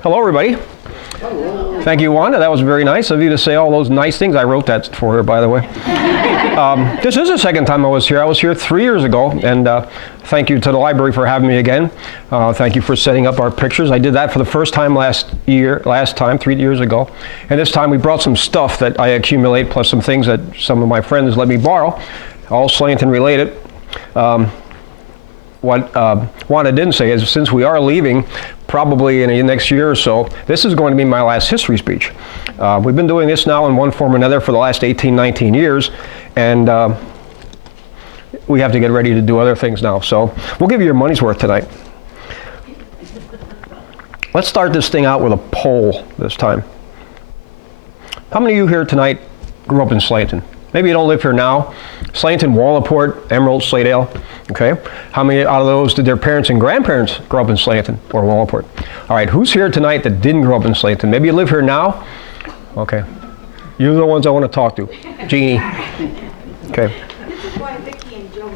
Hello, everybody. Hello. Thank you, Wanda. That was very nice of you to say all those nice things. I wrote that for her, by the way. This is the second time I was here. I was here 3 years ago, and thank you to the library for having me again. Thank you for setting up our pictures. I did that for the first time last time, 3 years ago. And this time we brought some stuff that I accumulate, plus some things that some of my friends let me borrow, all Slatington related. What Wanda didn't say is, since we are leaving, probably in the next year or so, this is going to be my last history speech. We've been doing this now in one form or another for the last 18, 19 years, and we have to get ready to do other things now. So we'll give you your money's worth tonight. Let's start this thing out with a poll this time. How many of you here tonight grew up in Slatington? Maybe you don't live here now. Slatington, Wallaport, Emerald, Slaydale. Okay. How many out of those did their parents and grandparents grow up in Slatington or Wallaport? All right. Who's here tonight that didn't grow up in Slatington? Maybe you live here now. Okay. You're the ones I want to talk to. Jeannie. Okay. This is why Vicky and Joe.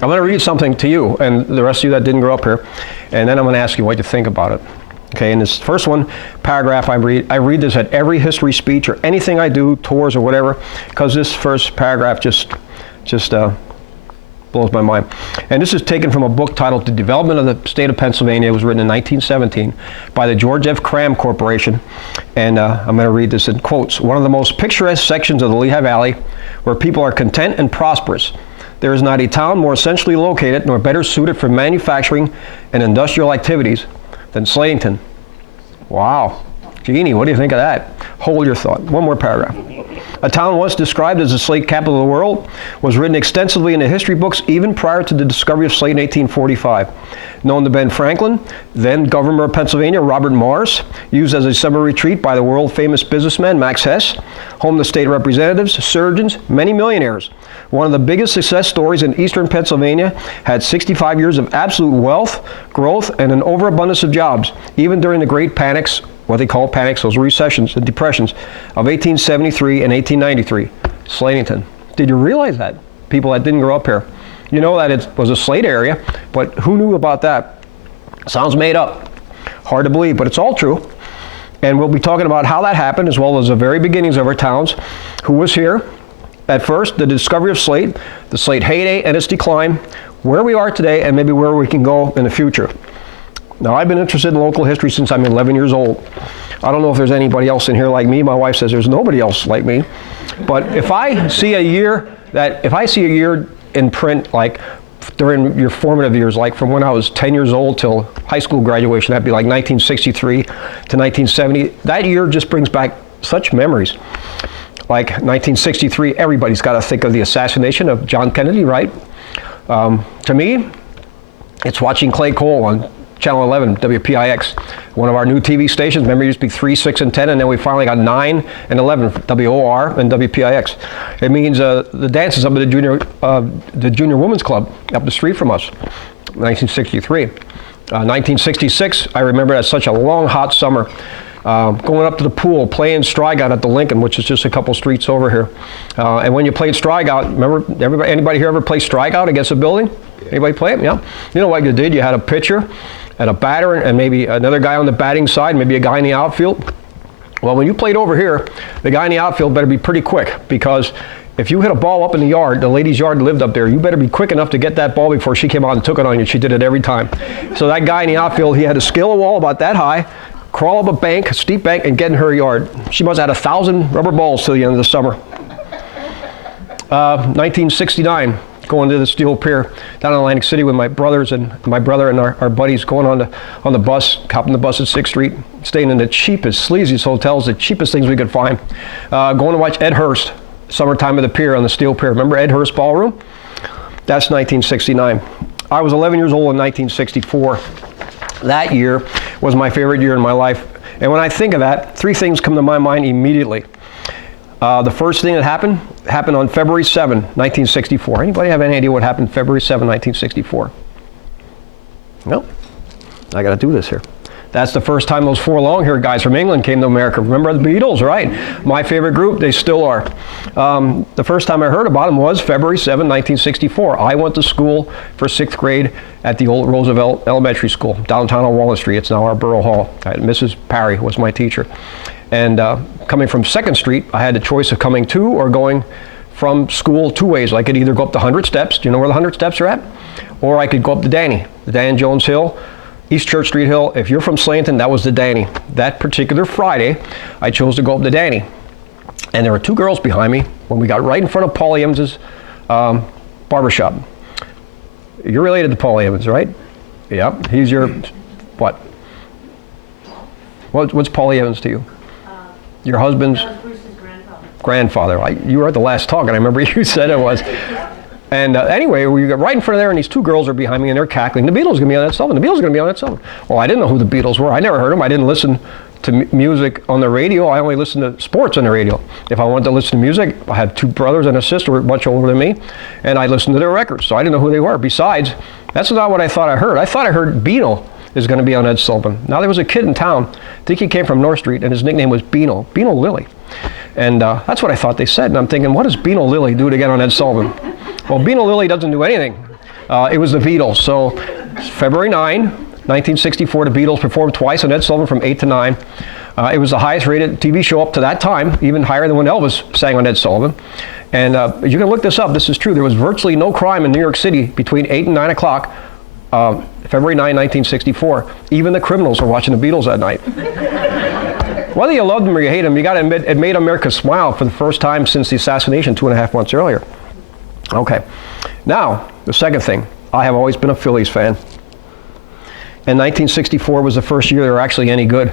I'm going to read something to you and the rest of you that didn't grow up here, and then I'm going to ask you what you think about it. Okay, in this first paragraph I read this at every history speech or anything I do, tours or whatever, because this first paragraph just blows my mind. And this is taken from a book titled The Development of the State of Pennsylvania. It was written in 1917 by the George F. Cram Corporation. And I'm going to read this in quotes. One of the most picturesque sections of the Lehigh Valley where people are content and prosperous. There is not a town more essentially located nor better suited for manufacturing and industrial activities than Slatington. Wow. Jeannie, what do you think of that? Hold your thought. One more paragraph. A town once described as the slate capital of the world was written extensively in the history books even prior to the discovery of slate in 1845. Known to Ben Franklin, then governor of Pennsylvania, Robert Morris, used as a summer retreat by the world-famous businessman Max Hess, home to state representatives, surgeons, many millionaires. One of the biggest success stories in eastern Pennsylvania, had 65 years of absolute wealth, growth, and an overabundance of jobs, even during the great panics, what they call panics, those recessions and depressions, of 1873 and 1893. Slatington. Did you realize that? People that didn't grow up here. You know that it was a slate area, but who knew about that? Sounds made up. Hard to believe, but it's all true. And we'll be talking about how that happened, as well as the very beginnings of our towns, who was here at first, the discovery of slate, the slate heyday and its decline, where we are today, and maybe where we can go in the future. Now, I've been interested in local history since I'm 11 years old. I don't know if there's anybody else in here like me. My wife says there's nobody else like me. But if I see a year in print, like during your formative years, like from when I was 10 years old till high school graduation, that'd be like 1963 to 1970. That year just brings back such memories. Like 1963, everybody's got to think of the assassination of John Kennedy, right? To me, it's watching Clay Cole on Channel 11, WPIX, one of our new TV stations. Remember, it used to be 3, 6, and 10, and then we finally got 9 and 11, WOR and WPIX. It means the dances up at the Junior Women's Club up the street from us, 1963. 1966, I remember as such a long, hot summer. Going up to the pool, playing strikeout at the Lincoln, which is just a couple streets over here. And when you played strikeout, remember, anybody here ever play strikeout against a building? Anybody play it? Yeah. You know what you did? You had a pitcher and a batter and maybe another guy on the batting side, maybe a guy in the outfield. Well, when you played over here, the guy in the outfield better be pretty quick, because if you hit a ball up in the yard, the lady's yard lived up there, you better be quick enough to get that ball before she came out and took it on you. She did it every time. So that guy in the outfield, he had to scale a wall about that high, crawl up a steep bank, and get in her yard. She must have had 1,000 rubber balls till the end of the summer. 1969, going to the Steel Pier down in Atlantic City with my brothers and my brother and our buddies, going on the bus, hopping the bus at 6th Street, staying in the cheapest, sleaziest hotels, the cheapest things we could find. Going to watch Ed Hurst, Summertime at the Pier on the Steel Pier. Remember Ed Hurst Ballroom? That's 1969. I was 11 years old in 1964. That year was my favorite year in my life. And when I think of that, 3 things come to my mind immediately. The first thing that happened on February 7, 1964. Anybody have any idea what happened February 7, 1964? No? I got to do this here. That's the first time those four long-haired guys from England came to America. Remember the Beatles, right? My favorite group, they still are. The first time I heard about them was February 7, 1964. I went to school for 6th grade at the old Roosevelt Elementary School, downtown on Walnut Street. It's now our Borough Hall. Mrs. Parry was my teacher. And coming from 2nd Street, I had the choice of coming to or going from school two ways. I could either go up the 100 Steps. Do you know where the 100 Steps are at? Or I could go up the Danny, the Dan Jones Hill, East Church Street Hill. If you're from Slatington, that was the Danny. That particular Friday, I chose to go up the Danny. And there were two girls behind me when we got right in front of Paul Emmons' barbershop. You're related to Paul Emmons, right? Yep. He's your, what? What's Paul Emmons to you? Your husband's? Bruce's grandfather. You were at the last talk, and I remember you said it was. And anyway, we got right in front of there, and these two girls are behind me, and they're cackling. The Beatles are going to be on Ed Sullivan. The Beatles are going to be on Ed Sullivan. Well, I didn't know who the Beatles were. I never heard them. I didn't listen to music on the radio. I only listened to sports on the radio. If I wanted to listen to music, I had two brothers and a sister much older than me, and I listened to their records, so I didn't know who they were. Besides, that's not what I thought I heard. I thought I heard Beano is going to be on Ed Sullivan. Now, there was a kid in town, I think he came from North Street, and his nickname was Beano Lilly. And that's what I thought they said. And I'm thinking, what does Beano Lilly do to get on Ed Sullivan? Well, Beano Lilly doesn't do anything. It was the Beatles. So February 9, 1964, the Beatles performed twice on Ed Sullivan from 8 to 9. It was the highest rated TV show up to that time, even higher than when Elvis sang on Ed Sullivan. And you can look this up. This is true. There was virtually no crime in New York City between 8 and 9 o'clock, February 9, 1964. Even the criminals were watching the Beatles that night. Whether you loved them or you hated them, you got to admit, it made America smile for the first time since the assassination 2.5 months earlier. Okay. Now, the second thing. I have always been a Phillies fan. And 1964 was the first year they were actually any good.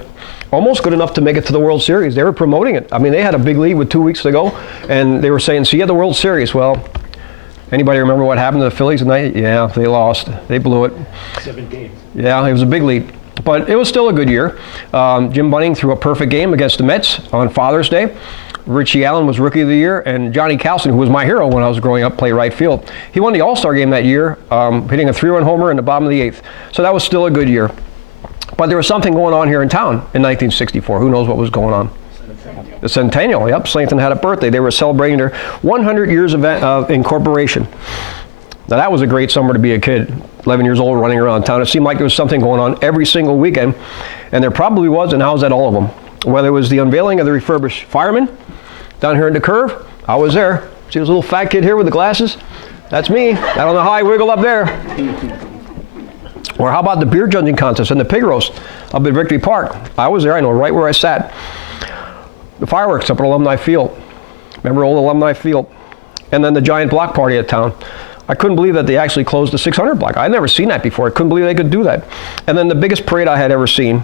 Almost good enough to make it to the World Series. They were promoting it. I mean, they had a big lead with 2 weeks to go, and they were saying, see you at the World Series. Well, anybody remember what happened to the Phillies tonight? Yeah, they lost. They blew it. 7 games. Yeah, it was a big lead. But it was still a good year. Jim Bunning threw a perfect game against the Mets on Father's Day. Richie Allen was Rookie of the Year, and Johnny Carlson, who was my hero when I was growing up, played right field. He won the All-Star game that year, hitting a 3-run homer in the bottom of the 8th. So that was still a good year. But there was something going on here in town in 1964. Who knows what was going on? The Centennial. Yep, Slatington had a birthday. They were celebrating their 100 years of incorporation. Now that was a great summer to be a kid, 11 years old, running around town. It seemed like there was something going on every single weekend, and there probably was, and I was at all of them. Whether it was the unveiling of the refurbished fireman down here in the curve, I was there. See this little fat kid here with the glasses? That's me. I don't know how I wiggled up there. Or how about the beer judging contest and the pig roast up at Victory Park? I was there. I know right where I sat. The fireworks up at Alumni Field. Remember old Alumni Field? And then the giant block party at town. I couldn't believe that they actually closed the 600 block. I'd never seen that before. I couldn't believe they could do that. And then the biggest parade I had ever seen.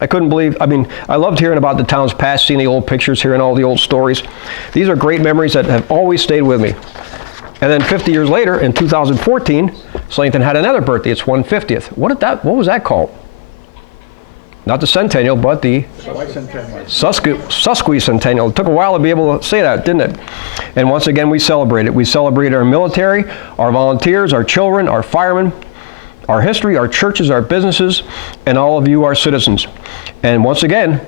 I couldn't believe, I loved hearing about the town's past, seeing the old pictures, hearing all the old stories. These are great memories that have always stayed with me. And then 50 years later, in 2014, Slatington had another birthday, its 150th. What was that called? Not the Centennial, but the Sesquicentennial. It took a while to be able to say that, didn't it? And once again, we celebrate it. We celebrate our military, our volunteers, our children, our firemen, our history, our churches, our businesses, and all of you, our citizens. And once again,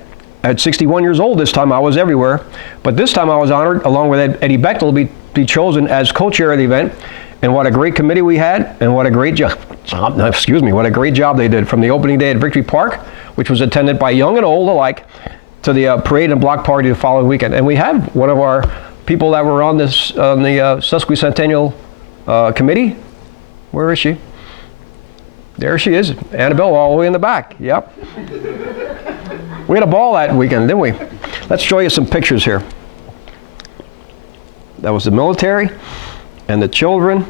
at 61 years old this time, I was everywhere. But this time I was honored, along with Eddie Bechtel, to be chosen as co-chair of the event. And what a great committee we had, and what a great job, what a great job they did from the opening day at Victory Park, which was attended by young and old alike, to the parade and block party the following weekend. And we had one of our people that were on the Sesquicentennial committee. Where is she? There she is, Annabelle, all the way in the back. Yep. We had a ball that weekend, didn't we? Let's show you some pictures here. That was the military and the children.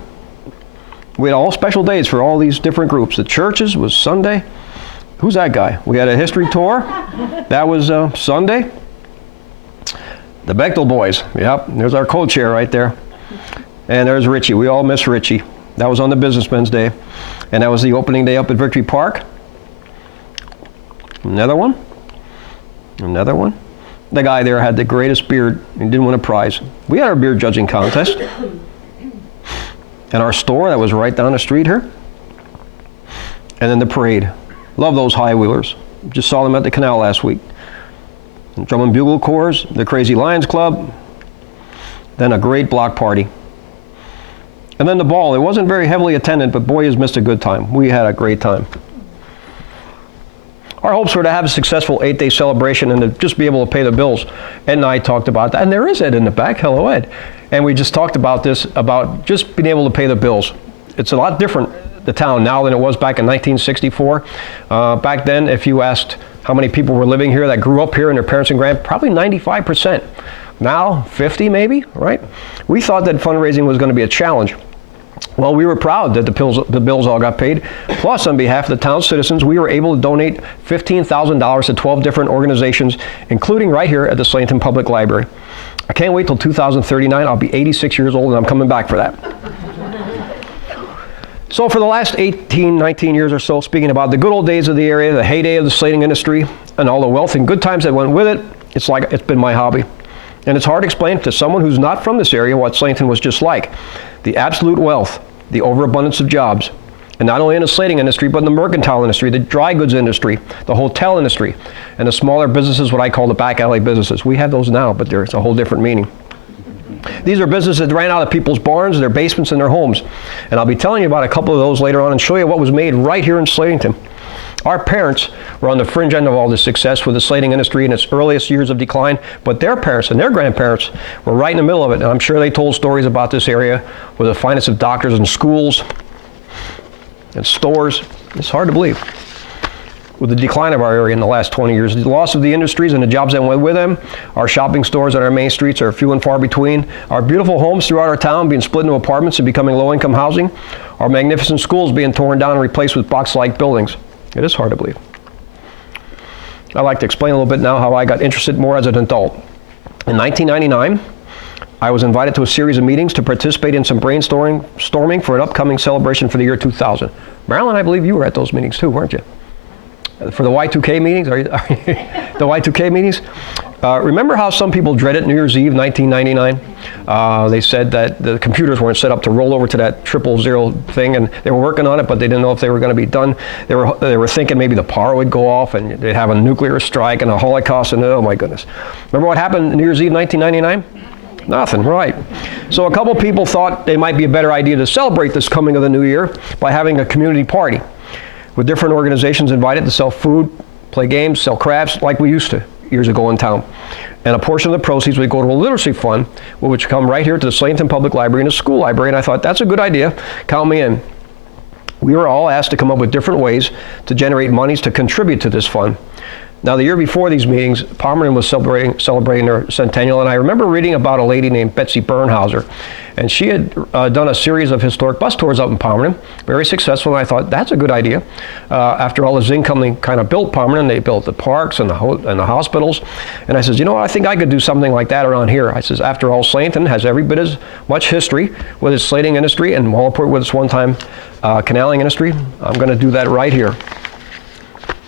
We had all special days for all these different groups. The churches was Sunday. Who's that guy? We had a history tour. That was Sunday. The Bechtel boys. Yep, there's our co-chair right there. And there's Richie. We all miss Richie. That was on the Businessmen's Day. And that was the opening day up at Victory Park. Another one. Another one. The guy there had the greatest beard and didn't win a prize. We had our beard judging contest. And our store that was right down the street here. And then the parade. Love those high wheelers. Just saw them at the canal last week. Drum and Bugle Corps, the Crazy Lions Club, then a great block party. And then the ball. It wasn't very heavily attended, but boy, has missed a good time. We had a great time. Our hopes were to have a successful 8-day celebration and to just be able to pay the bills. Ed and I talked about that, and there is Ed in the back. Hello, Ed. And we just talked about this, about just being able to pay the bills. It's a lot different, the town, now than it was back in 1964. Back then, if you asked how many people were living here that grew up here and their parents and grandparents, probably 95%. Now, 50 maybe, right? We thought that fundraising was going to be a challenge. Well, we were proud that the bills all got paid. Plus, on behalf of the town's citizens, we were able to donate $15,000 to 12 different organizations, including right here at the Slatington Public Library. I can't wait till 2039. I'll be 86 years old, and I'm coming back for that. So for the last 18, 19 years or so, speaking about the good old days of the area, the heyday of the slating industry, and all the wealth and good times that went with it, it's been my hobby. And it's hard to explain to someone who's not from this area what Slatington was just like. The absolute wealth, the overabundance of jobs, and not only in the slating industry, but in the mercantile industry, the dry goods industry, the hotel industry, and the smaller businesses, what I call the back alley businesses. We have those now, but there's a whole different meaning. These are businesses that ran out of people's barns, their basements, and their homes. And I'll be telling you about a couple of those later on and show you what was made right here in Slatington. Our parents were on the fringe end of all this success with the slating industry in its earliest years of decline, but their parents and their grandparents were right in the middle of it. And I'm sure they told stories about this area with the finest of doctors and schools and stores. It's hard to believe. With the decline of our area in the last 20 years, the loss of the industries and the jobs that went with them, our shopping stores on our main streets are few and far between, our beautiful homes throughout our town being split into apartments and becoming low-income housing, our magnificent schools being torn down and replaced with box-like buildings. It is hard to believe. I'd like to explain a little bit now how I got interested more as an adult. In 1999, I was invited to a series of meetings to participate in some brainstorming for an upcoming celebration for the year 2000. Marilyn, I believe you were at those meetings too, weren't you? For the Y2K meetings? Are you the Y2K meetings? Remember how some people dreaded New Year's Eve, 1999? They said that the computers weren't set up to roll over to that 000 thing, and they were working on it, but they didn't know if they were going to be done. They were thinking maybe the power would go off, and they'd have a nuclear strike and a Holocaust, and oh my goodness. Remember what happened New Year's Eve, 1999? Nothing, right. So a couple people thought it might be a better idea to celebrate this coming of the new year by having a community party, with different organizations invited to sell food, play games, sell crafts like we used to years ago in town. And a portion of the proceeds would go to a literacy fund, which would come right here to the Slatington Public Library and a school library. And I thought, that's a good idea. Count me in. We were all asked to come up with different ways to generate monies to contribute to this fund. Now, the year before these meetings, Pomerton was celebrating their centennial, and I remember reading about a lady named Betsy Bernhauser, and she had done a series of historic bus tours up in Pomerton, very successful, and I thought, that's a good idea. After all, the Zing Company kind of built Pomerton, they built the parks and the hospitals, and I said, you know, I think I could do something like that around here. I says, after all, Slatington has every bit as much history with its slating industry and Wallaport with its one-time canaling industry. I'm going to do that right here.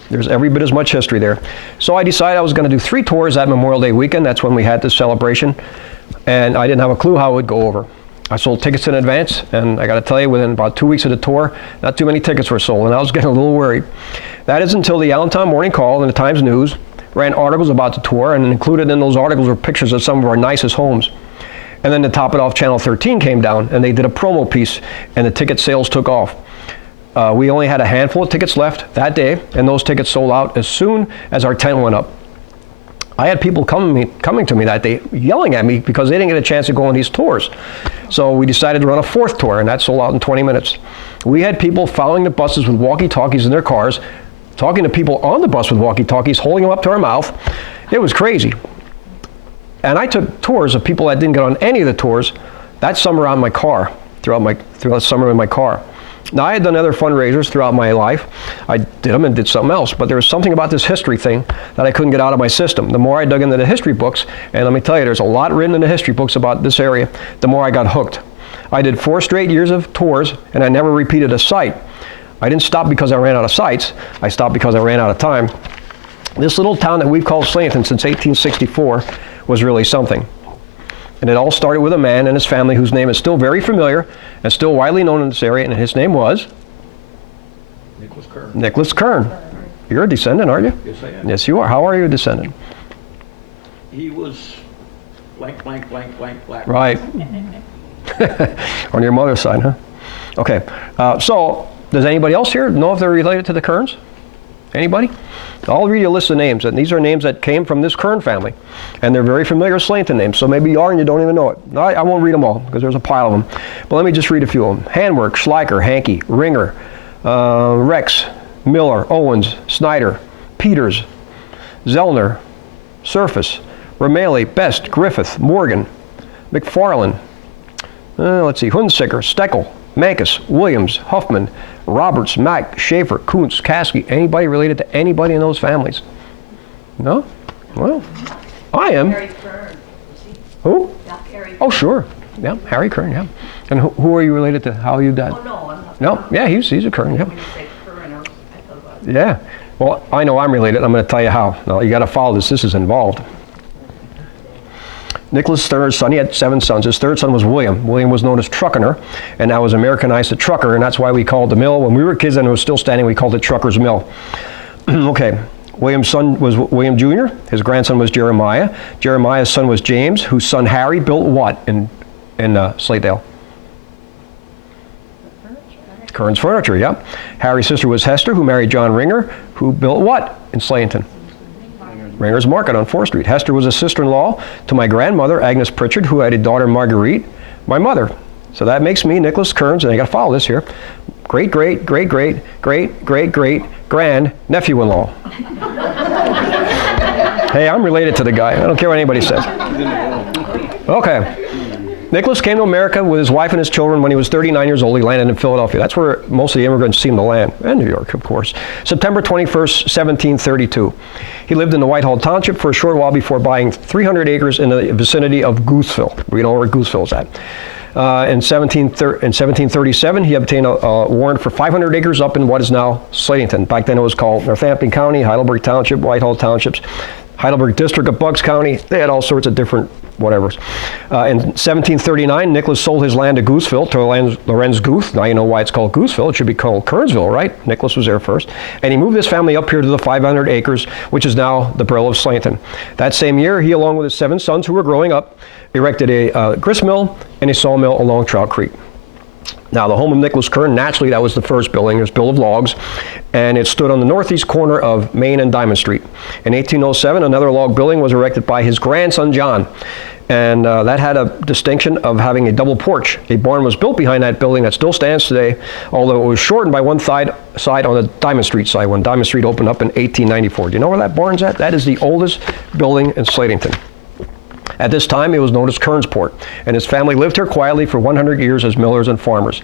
There's every bit as much history there. So I decided I was going to do 3 tours that Memorial Day weekend. That's when we had this celebration. And I didn't have a clue how it would go over. I sold tickets in advance, and I got to tell you, within about 2 weeks of the tour, not too many tickets were sold, and I was getting a little worried. That is until the Allentown Morning Call and the Times News ran articles about the tour, and included in those articles were pictures of some of our nicest homes. And then to top it off, Channel 13 came down, and they did a promo piece, and the ticket sales took off. We only had a handful of tickets left that day, and those tickets sold out as soon as our tent went up. I had people coming to me that day yelling at me because they didn't get a chance to go on these tours. So we decided to run a 4th tour, and that sold out in 20 minutes. We had people following the buses with walkie-talkies in their cars, talking to people on the bus with walkie-talkies, holding them up to our mouth. It was crazy. And I took tours of people that didn't get on any of the tours that summer out in my car, throughout the summer in my car. Now, I had done other fundraisers throughout my life. I did them and did something else, but there was something about this history thing that I couldn't get out of my system. The more I dug into the history books, and let me tell you, there's a lot written in the history books about this area, the more I got hooked. I did 4 straight years of tours, and I never repeated a site. I didn't stop because I ran out of sites. I stopped because I ran out of time. This little town that we've called Slatington since 1864 was really something. And it all started with a man and his family whose name is still very familiar and still widely known in this area, and his name was? Nicholas Kern. Nicholas Kern. You're a descendant, aren't you? Yes, I am. Yes, you are. How are you a descendant? He was blank, blank, blank, blank, blank. Right. On your mother's side, huh? Okay. So, does anybody else here know if they're related to the Kerns? Anybody? I'll read you a list of names, and these are names that came from this Kern family, and they're very familiar Slatington names, so maybe you are and you don't even know it. I won't read them all, because there's a pile of them, but let me just read a few of them. Handwork, Schleicher, Hankey, Ringer, Rex, Miller, Owens, Snyder, Peters, Zellner, Surface, Ramele, Best, Griffith, Morgan, McFarland, let's see, Hunsicker, Steckel, Mankus, Williams, Huffman, Roberts, Mack, Schaefer, Kuntz, Kasky. Anybody related to anybody in those families? No? Well, I am. Harry Kern. Who? Yeah, Harry. Oh, sure. Yeah, Harry Kern, yeah. And who are you related to? How are you dad? Oh, no, I'm not. No? Yeah, he's a Kern, yeah. When you say Kern, I thought about it. Yeah. Well, I know I'm related. I'm going to tell you how. Now, you got to follow this. This is involved. Nicholas' third son, he had 7 sons. His third son was William. William was known as Truckener, and that was Americanized to Trucker, and that's why we called the mill, when we were kids and it was still standing, we called it Trucker's Mill. Okay, William's son was William Jr., his grandson was Jeremiah. Jeremiah's son was James, whose son Harry built what in Slakedale? Kern's Furniture, yeah. Harry's sister was Hester, who married John Ringer, who built what in Slatington? Ringer's Market on 4th Street. Hester was a sister-in-law to my grandmother, Agnes Pritchard, who had a daughter, Marguerite, my mother. So that makes me Nicholas Kearns, and I got to follow this here, great, great, great, great, great, great, great, grand nephew-in-law. Hey, I'm related to the guy. I don't care what anybody says. Okay. Nicholas came to America with his wife and his children when he was 39 years old. He landed in Philadelphia. That's where most of the immigrants seem to land, and New York, of course. September 21st, 1732. He lived in the Whitehall Township for a short while before buying 300 acres in the vicinity of Gooseville. We know where Gooseville is at. In 1737, he obtained a warrant for 500 acres up in what is now Slatington. Back then it was called Northampton County, Heidelberg Township, Whitehall Townships, Heidelberg District of Bucks County. They had all sorts of different whatevers. In 1739, Nicholas sold his land to Gooseville, to Lorenz Guth. Now you know why it's called Gooseville. It should be called Kernsville, right? Nicholas was there first. And he moved his family up here to the 500 acres, which is now the borough of Slatington. That same year, he, along with his 7 sons who were growing up, erected a grist mill and a sawmill along Trout Creek. Now, the home of Nicholas Kern, naturally, that was the first building. It was built of logs, and it stood on the northeast corner of Main and Diamond Street. In 1807, another log building was erected by his grandson, John, and that had a distinction of having a double porch. A barn was built behind that building that still stands today, although it was shortened by one side on the Diamond Street side when Diamond Street opened up in 1894. Do you know where that barn's at? That is the oldest building in Slatington. At this time, it was known as Kernsport, and his family lived here quietly for 100 years as millers and farmers.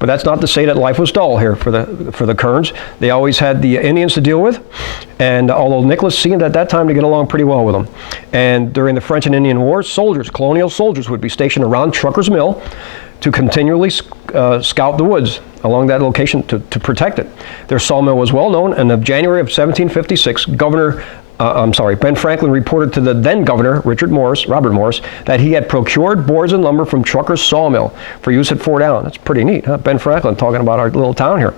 But that's not to say that life was dull here for the Kerns. They always had the Indians to deal with, and although Nicholas seemed at that time to get along pretty well with them. And during the French and Indian Wars, colonial soldiers would be stationed around Trucker's Mill to continually scout the woods along that location to protect it. Their sawmill was well known, and in January of 1756, Ben Franklin reported to the then governor, Robert Morris, that he had procured boards and lumber from Trucker's sawmill for use at Fort Allen. That's pretty neat, huh? Ben Franklin talking about our little town here.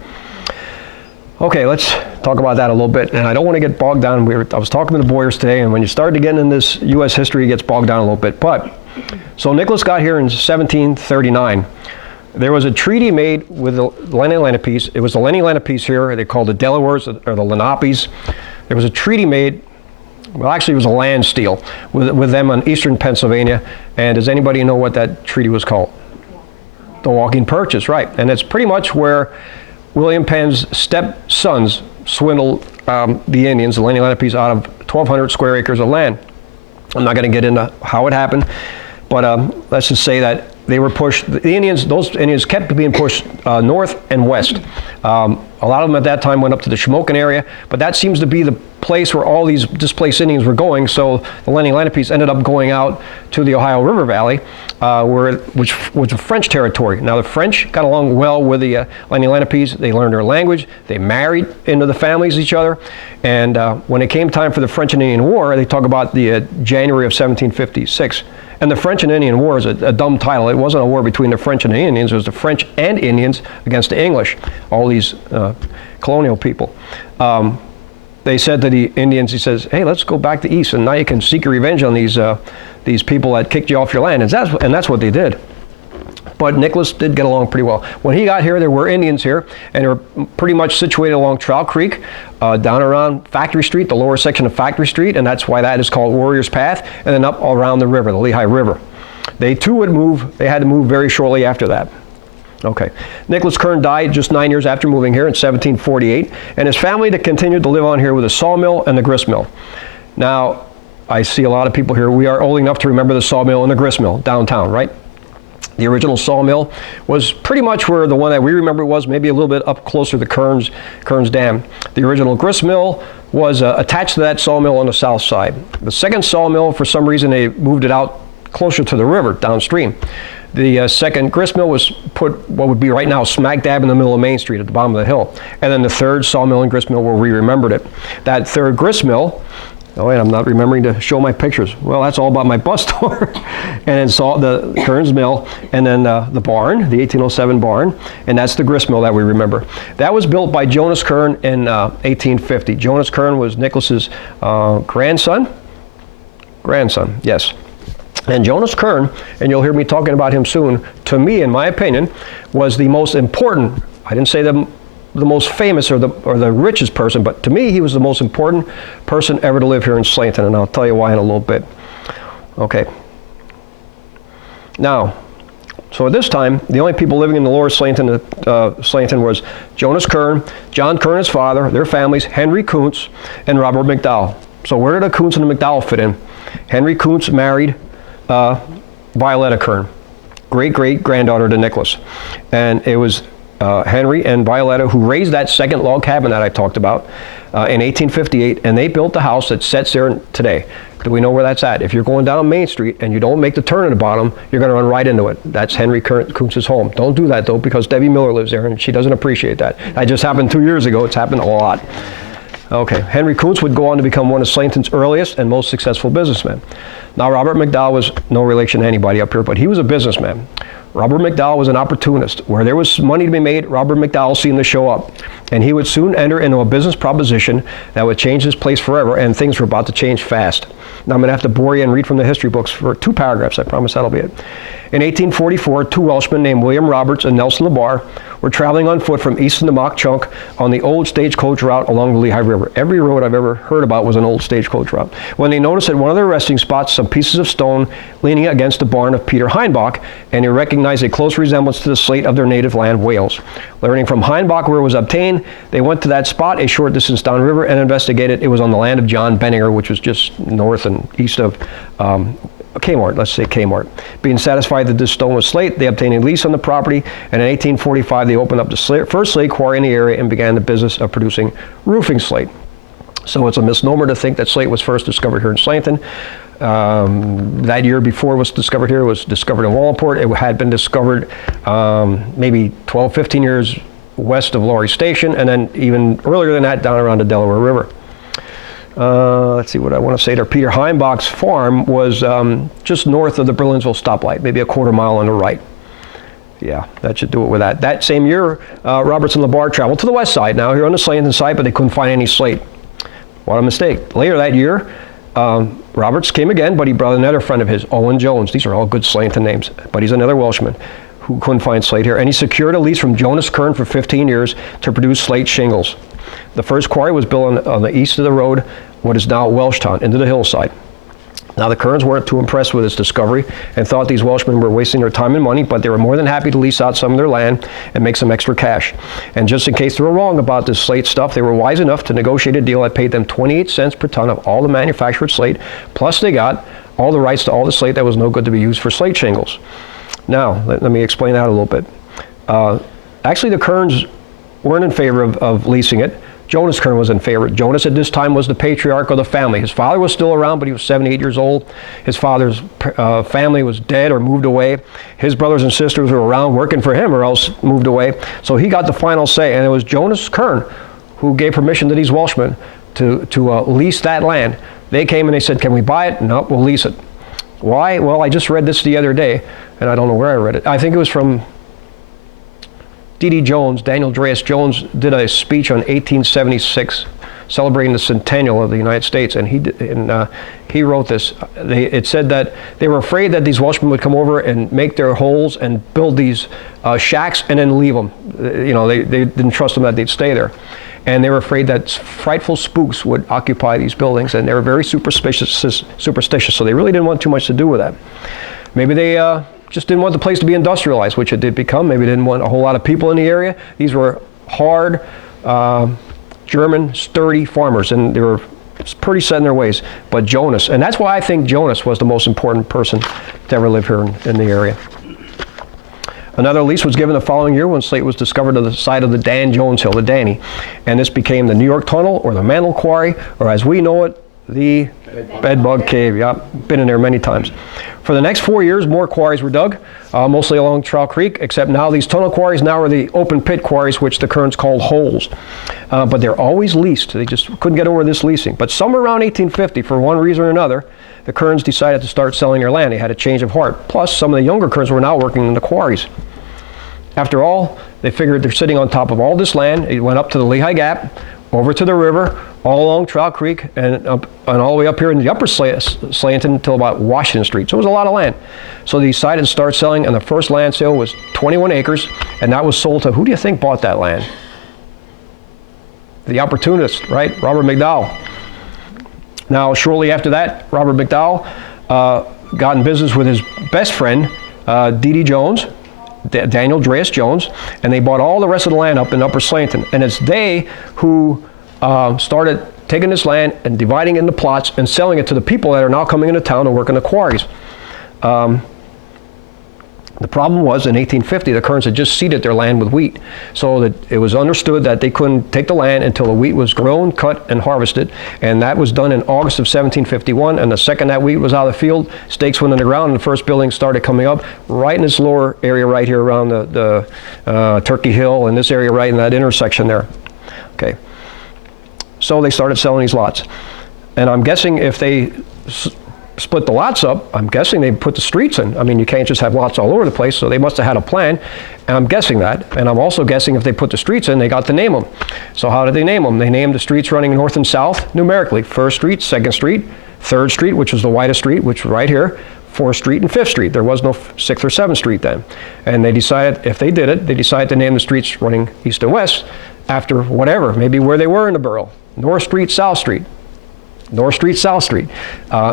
Okay, let's talk about that a little bit. And I don't want to get bogged down. I was talking to the Boyers today, and when you start to get in this U.S. history, it gets bogged down a little bit. So Nicholas got here in 1739. There was a treaty made with the Lenni Lenape. It was the Lenni Lenape here. They called the Delawares or the Lenapes. There was a treaty made. Well, actually, it was a land steal with them on eastern Pennsylvania. And does anybody know what that treaty was called? The Walking Purchase, right. And it's pretty much where William Penn's stepsons swindled the Indians, the Lenni Lenapes, out of 1,200 square acres of land. I'm not going to get into how it happened, but let's just say that they were pushed. Those Indians kept being pushed north and west. A lot of them at that time went up to the Shamokin area, but that seems to be the place where all these displaced Indians were going. So the Lenni Lenapes ended up going out to the Ohio River Valley, which was a French territory. Now the French got along well with the Lenni Lenapes. They learned their language. They married into the families each other. And when it came time for the French and Indian War, they talk about the January of 1756. And the French and Indian War is a dumb title. It wasn't a war between the French and the Indians. It was the French and Indians against the English, all these colonial people. they said to the Indians, he says, hey, let's go back to east, and now you can seek your revenge on these people that kicked you off your land. And that's what they did. But Nicholas did get along pretty well. When he got here, there were Indians here, and they were pretty much situated along Trout Creek, down around Factory Street, the lower section of Factory Street, and that's why that is called Warrior's Path, and then up around the river, the Lehigh River. They too would move. They had to move very shortly after that. Okay. Nicholas Kern died just 9 years after moving here in 1748, and his family continued to live on here with a sawmill and the grist mill. Now, I see a lot of people here. We are old enough to remember the sawmill and the grist mill downtown, right? The original sawmill was pretty much where the one that we remember was, maybe a little bit up closer to Kearns Dam. The original grist mill was attached to that sawmill on the south side. The second sawmill, for some reason, they moved it out closer to the river downstream. The second grist mill was put what would be right now smack dab in the middle of Main Street at the bottom of the hill. And then the third sawmill and grist mill where we remembered it. That third grist mill, oh wait, I'm not remembering to show my pictures. Well, that's all about my bus tour. And then saw the Kearns Mill, and then the barn, the 1807 barn, and that's the grist mill that we remember. That was built by Jonas Kern in 1850. Jonas Kern was Nicholas's grandson, yes. And Jonas Kern, and you'll hear me talking about him soon, to me, in my opinion, was the most important, I didn't say the most famous or the richest person, but to me, he was the most important person ever to live here in Slatington, and I'll tell you why in a little bit. Okay. Now, so at this time, the only people living in the lower Slatington was Jonas Kern, John Kern, his father, their families, Henry Kuntz, and Robert McDowell. So where did the Kuntz and the McDowell fit in? Henry Kuntz married Violetta Kern, great-great-granddaughter to Nicholas. And it was Henry and Violetta who raised that second log cabin that I talked about in 1858, and they built the house that sits there today. Do we know where that's at? If you're going down Main Street and you don't make the turn at the bottom, you're going to run right into it. That's Henry Kuntz's home. Don't do that, though, because Debbie Miller lives there, and she doesn't appreciate that. That just happened 2 years ago. It's happened a lot. Okay, Henry Kuntz would go on to become one of Slatington's earliest and most successful businessmen. Now, Robert McDowell was no relation to anybody up here, but he was a businessman. Robert McDowell was an opportunist. Where there was money to be made, Robert McDowell seemed to show up. And he would soon enter into a business proposition that would change this place forever, and things were about to change fast. Now, I'm going to have to bore you and read from the history books for 2 paragraphs. I promise that'll be it. In 1844, 2 Welshmen named William Roberts and Nelson LeBar were traveling on foot from Easton to Mock Chunk on the old stagecoach route along the Lehigh River. Every road I've ever heard about was an old stagecoach route. When they noticed at one of their resting spots some pieces of stone leaning against the barn of Peter Heinbach, and they recognized a close resemblance to the slate of their native land, Wales. Learning from Heinbach where it was obtained, they went to that spot a short distance downriver and investigated. It was on the land of John Benninger, which was just north and east of Kmart, let's say Kmart. Being satisfied that this stone was slate, they obtained a lease on the property, and in 1845 they opened up the first slate quarry in the area and began the business of producing roofing slate. So it's a misnomer to think that slate was first discovered here in Slatington. That year before it was discovered here, it was discovered in Wallingport. It had been discovered maybe 12, 15 years west of Laurie Station, and then even earlier than that down around the Delaware River. Let's see what I want to say there. Peter Heinbach's farm was just north of the Berlinsville stoplight, maybe a quarter mile on the right. Yeah, that should do it with that. That same year, Roberts and LeBar traveled to the west side, now here on the Slatington side, but they couldn't find any slate. What a mistake. Later that year, Roberts came again, but he brought another friend of his, Owen Jones. These are all good Slatington names, but he's another Welshman who couldn't find slate here. And he secured a lease from Jonas Kern for 15 years to produce slate shingles. The first quarry was built on the east of the road, what is now Welshtown, into the hillside. Now, the Kerns weren't too impressed with this discovery and thought these Welshmen were wasting their time and money, but they were more than happy to lease out some of their land and make some extra cash. And just in case they were wrong about this slate stuff, they were wise enough to negotiate a deal that paid them 28 cents per ton of all the manufactured slate, plus they got all the rights to all the slate that was no good to be used for slate shingles. Now, let me explain that a little bit. Actually, the Kerns weren't in favor of leasing it. Jonas Kern was in favor. Jonas at this time was the patriarch of the family. His father was still around, but he was 78 years old. His father's family was dead or moved away. His brothers and sisters were around working for him or else moved away. So he got the final say, and it was Jonas Kern who gave permission to these Welshmen to lease that land. They came and they said, can we buy it? No, we'll lease it. Why? Well, I just read this the other day, and I don't know where I read it. I think it was from D.D. Jones. Daniel Dreas Jones did a speech on 1876 celebrating the centennial of the United States, and he wrote this. It said that they were afraid that these Welshmen would come over and make their holes and build these shacks and then leave them. They didn't trust them that they'd stay there. And they were afraid that frightful spooks would occupy these buildings, and they were very superstitious, so they really didn't want too much to do with that. Maybe they just didn't want the place to be industrialized, which it did become. Maybe they didn't want a whole lot of people in the area. These were hard, German, sturdy farmers, and they were pretty set in their ways. But Jonas, and that's why I think Jonas was the most important person to ever live here in the area. Another lease was given the following year when slate was discovered on the side of the Dan Jones Hill, the Danny. And this became the New York Tunnel, or the Mantle Quarry, or as we know it, the Bedbug Cave. Yep, been in there many times. For the next 4 years, more quarries were dug, mostly along Trout Creek, except now these tunnel quarries now are the open pit quarries, which the Kerns called holes. But they're always leased. They just couldn't get over this leasing. But somewhere around 1850, for one reason or another, the Kerns decided to start selling their land. They had a change of heart. Plus, some of the younger Kerns were now working in the quarries. After all, they figured they're sitting on top of all this land. It went up to the Lehigh Gap, over to the river, all along Trout Creek, and all the way up here in the upper Slatington until about Washington Street. So it was a lot of land. So they decided to start selling, and the first land sale was 21 acres, and that was sold to, who do you think bought that land? The opportunist, right? Robert McDowell. Now, shortly after that, Robert McDowell got in business with his best friend, D.D. Jones, Daniel Dreas Jones, and they bought all the rest of the land up in Upper Slatington. And it's they who started taking this land and dividing it into plots and selling it to the people that are now coming into town and working the quarries. The problem was, in 1850, the Kerns had just seeded their land with wheat. So that it was understood that they couldn't take the land until the wheat was grown, cut, and harvested. And that was done in August of 1751. And the second that wheat was out of the field, stakes went in the ground, and the first buildings started coming up right in this lower area right here around the Turkey Hill, and this area right in that intersection there. Okay. So they started selling these lots. And I'm guessing if they split the lots up, I'm guessing they put the streets in. I mean, you can't just have lots all over the place, so they must have had a plan, and I'm guessing that. And I'm also guessing if they put the streets in, they got to name them. So how did they name them? They named the streets running north and south numerically. 1st Street, 2nd Street, 3rd Street, which was the widest street, which was right here, 4th Street and 5th Street. There was no 6th or 7th Street then. And they decided, if they did it, they decided to name the streets running east and west after whatever, maybe where they were in the borough. North Street, South Street. North Street, South Street.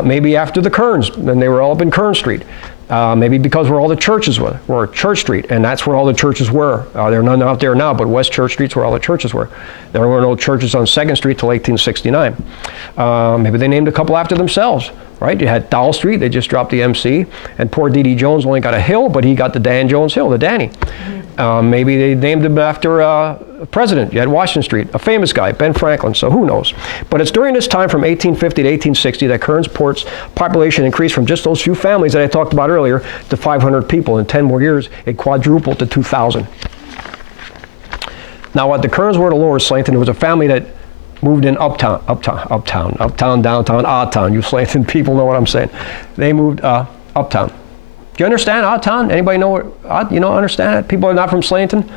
Maybe after the Kerns, then they were all up in Kern Street. Maybe because where all the churches were Church Street, and that's where all the churches were. There are none out there now, but West Church Street's where all the churches were. There were no churches on 2nd Street till 1869. Maybe they named a couple after themselves, right? You had Dowell Street, they just dropped the MC, and poor D.D. Jones only got a hill, but he got the Dan Jones Hill, the Danny. Maybe they named him after a president. You had Washington Street, a famous guy, Ben Franklin, so who knows. But it's during this time from 1850 to 1860 that Kernsport's population increased from just those few families that I talked about earlier to 500 people. In 10 more years, it quadrupled to 2,000. Now at the Kerns were to Lower Slatington, there was a family that moved in uptown, downtown, odd town. You Slatington people know what I'm saying. They moved uptown. Do you understand Oddtown? Anybody know what, understand it? People are not from Slatington?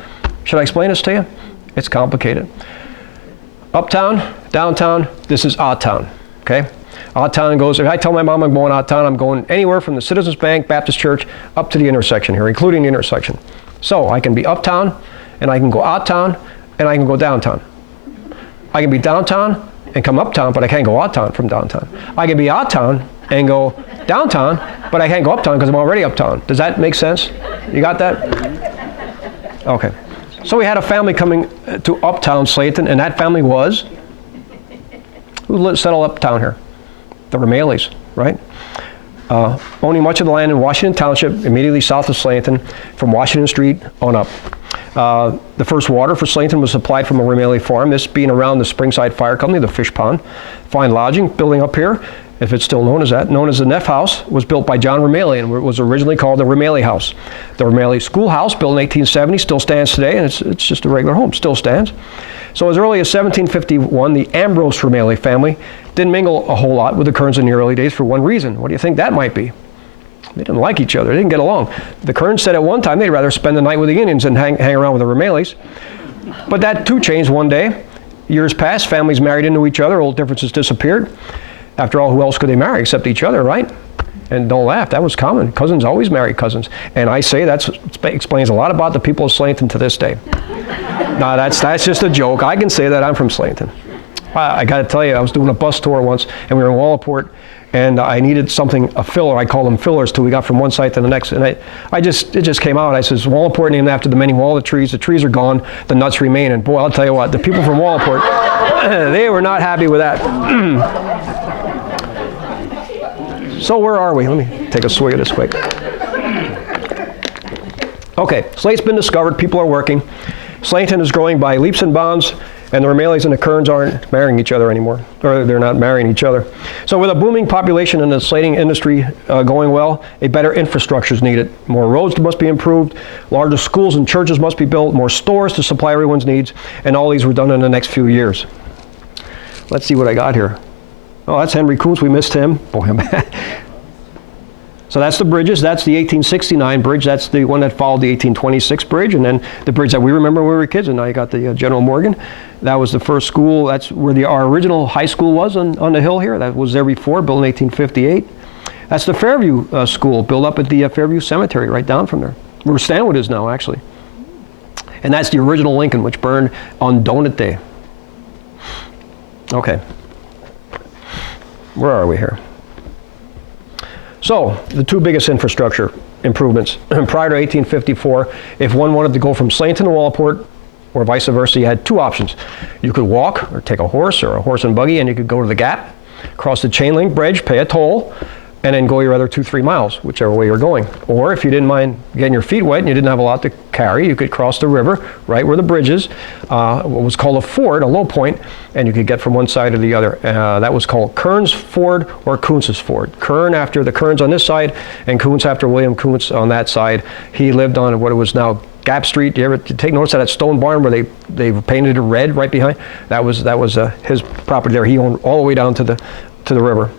Should I explain this to you? It's complicated. Uptown, downtown, this is Oddtown, okay? Oddtown goes, if I tell my mom I'm going Oddtown, I'm going anywhere from the Citizens Bank, Baptist Church, up to the intersection here, including the intersection. So I can be uptown, and I can go Oddtown, and I can go downtown. I can be downtown and come uptown, but I can't go Oddtown from downtown. I can be Oddtown and go downtown, but I can't go uptown because I'm already uptown. Does that make sense? You got that? Okay. So we had a family coming to uptown Slatington, and that family was, who settled uptown here? The Ramaleys, right? Owning much of the land in Washington Township, immediately south of Slatington, from Washington Street on up. The first water for Slatington was supplied from a Ramaley farm, this being around the Springside Fire Company, the fish pond. Fine lodging, building up here, if it's still known as that, known as the Neff House, was built by John Ramaley and was originally called the Ramaley House. The Ramaley Schoolhouse, built in 1870, still stands today, and it's just a regular home, still stands. So as early as 1751, the Ambrose Ramaley family didn't mingle a whole lot with the Kerns in the early days for one reason. What do you think that might be? They didn't like each other. They didn't get along. The Kerns said at one time they'd rather spend the night with the Indians than hang around with the Ramaleys. But that too changed one day. years passed, families married into each other, old differences disappeared. After all, who else could they marry except each other, right? And don't laugh, that was common. Cousins always married cousins. And I say that explains a lot about the people of Slatington to this day. No, that's just a joke. I can say that I'm from Slatington. I got to tell you, I was doing a bus tour once, and we were in Wallaport, and I needed something, a filler. I call them fillers till we got from one site to the next. And it just came out. I says, Wallaport named after the many walnut trees. The trees are gone, the nuts remain. And boy, I'll tell you what, the people from Wallaport, they were not happy with that. So where are we? Let me take a swig of this quick. Okay, slate's been discovered. People are working. Slatington is growing by leaps and bounds, and the Ramelies and the Kerns aren't marrying each other anymore, or they're not marrying each other. So with a booming population and the slating industry going well, a better infrastructure is needed. More roads must be improved, larger schools and churches must be built, more stores to supply everyone's needs, and all these were done in the next few years. Let's see what I got here. Oh, that's Henry Kuntz. We missed him. Boy, I'm So that's the bridges. That's the 1869 bridge. That's the one that followed the 1826 bridge. And then the bridge that we remember when we were kids. And now you got the General Morgan. That was the first school. That's where our original high school was on the hill here. That was there before, built in 1858. That's the Fairview School, built up at the Fairview Cemetery, right down from there. Where Stanwood is now, actually. And that's the original Lincoln, which burned on Donut Day. Okay. Where are we here? So, the two biggest infrastructure improvements. Prior to 1854, if one wanted to go from Slatington to Wallaport, or vice versa, you had two options. You could walk, or take a horse and buggy, and you could go to the Gap, cross the chain link bridge, pay a toll, and then go your other 2-3 miles, whichever way you're going. Or if you didn't mind getting your feet wet and you didn't have a lot to carry, you could cross the river right where the bridge is, what was called a ford, a low point, and you could get from one side to the other. That was called Kearns Ford or Kuntz's Ford. Kern after the Kearns on this side, and Kuntz after William Kuntz on that side. He lived on what was now Gap Street. You ever take notice of that stone barn where they painted it red right behind? That was his property there. He owned all the way down to the river.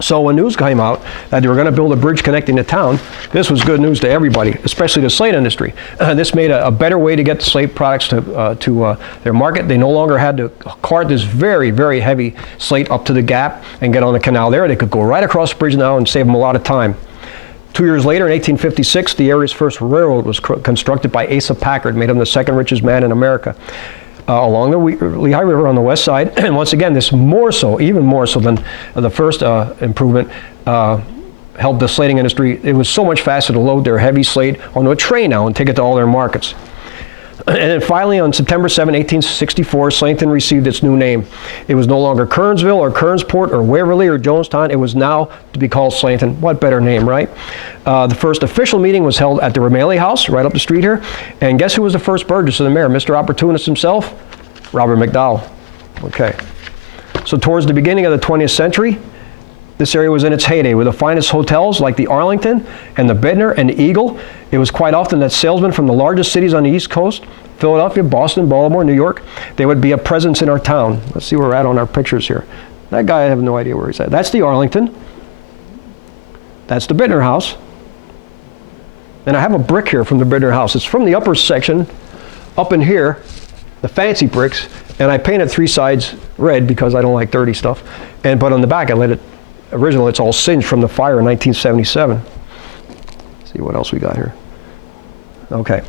So when news came out that they were going to build a bridge connecting the town, this was good news to everybody, especially the slate industry. This made a better way to get slate products to their market. They no longer had to cart this very, very heavy slate up to the Gap and get on the canal there. They could go right across the bridge now and save them a lot of time. 2 years later, in 1856, the area's first railroad was constructed by Asa Packard, made him the second richest man in America. Along the Lehigh River on the west side. And once again, this even more so than the first improvement, helped the slating industry. It was so much faster to load their heavy slate onto a train now and take it to all their markets. And then finally, on September 7, 1864, Slatington received its new name. It was no longer Kernsville or Kernsport or Waverly or Jonestown. It was now to be called Slatington. What better name, right? The first official meeting was held at the Ramaley House, right up the street here. And guess who was the first Burgess of the mayor? Mr. Opportunist himself, Robert McDowell. Okay. So towards the beginning of the 20th century, this area was in its heyday with the finest hotels like the Arlington and the Bittner and the Eagle. It was quite often that salesmen from the largest cities on the East Coast, Philadelphia, Boston, Baltimore, New York, they would be a presence in our town. Let's see where we're at on our pictures here. That guy, I have no idea where he's at. That's the Arlington. That's the Bittner House. And I have a brick here from the Bittner House. It's from the upper section up in here, the fancy bricks, and I painted 3 sides red because I don't like dirty stuff. But on the back, I let it original. It's all singed from the fire in 1977. Let's see what else we got here. Okay.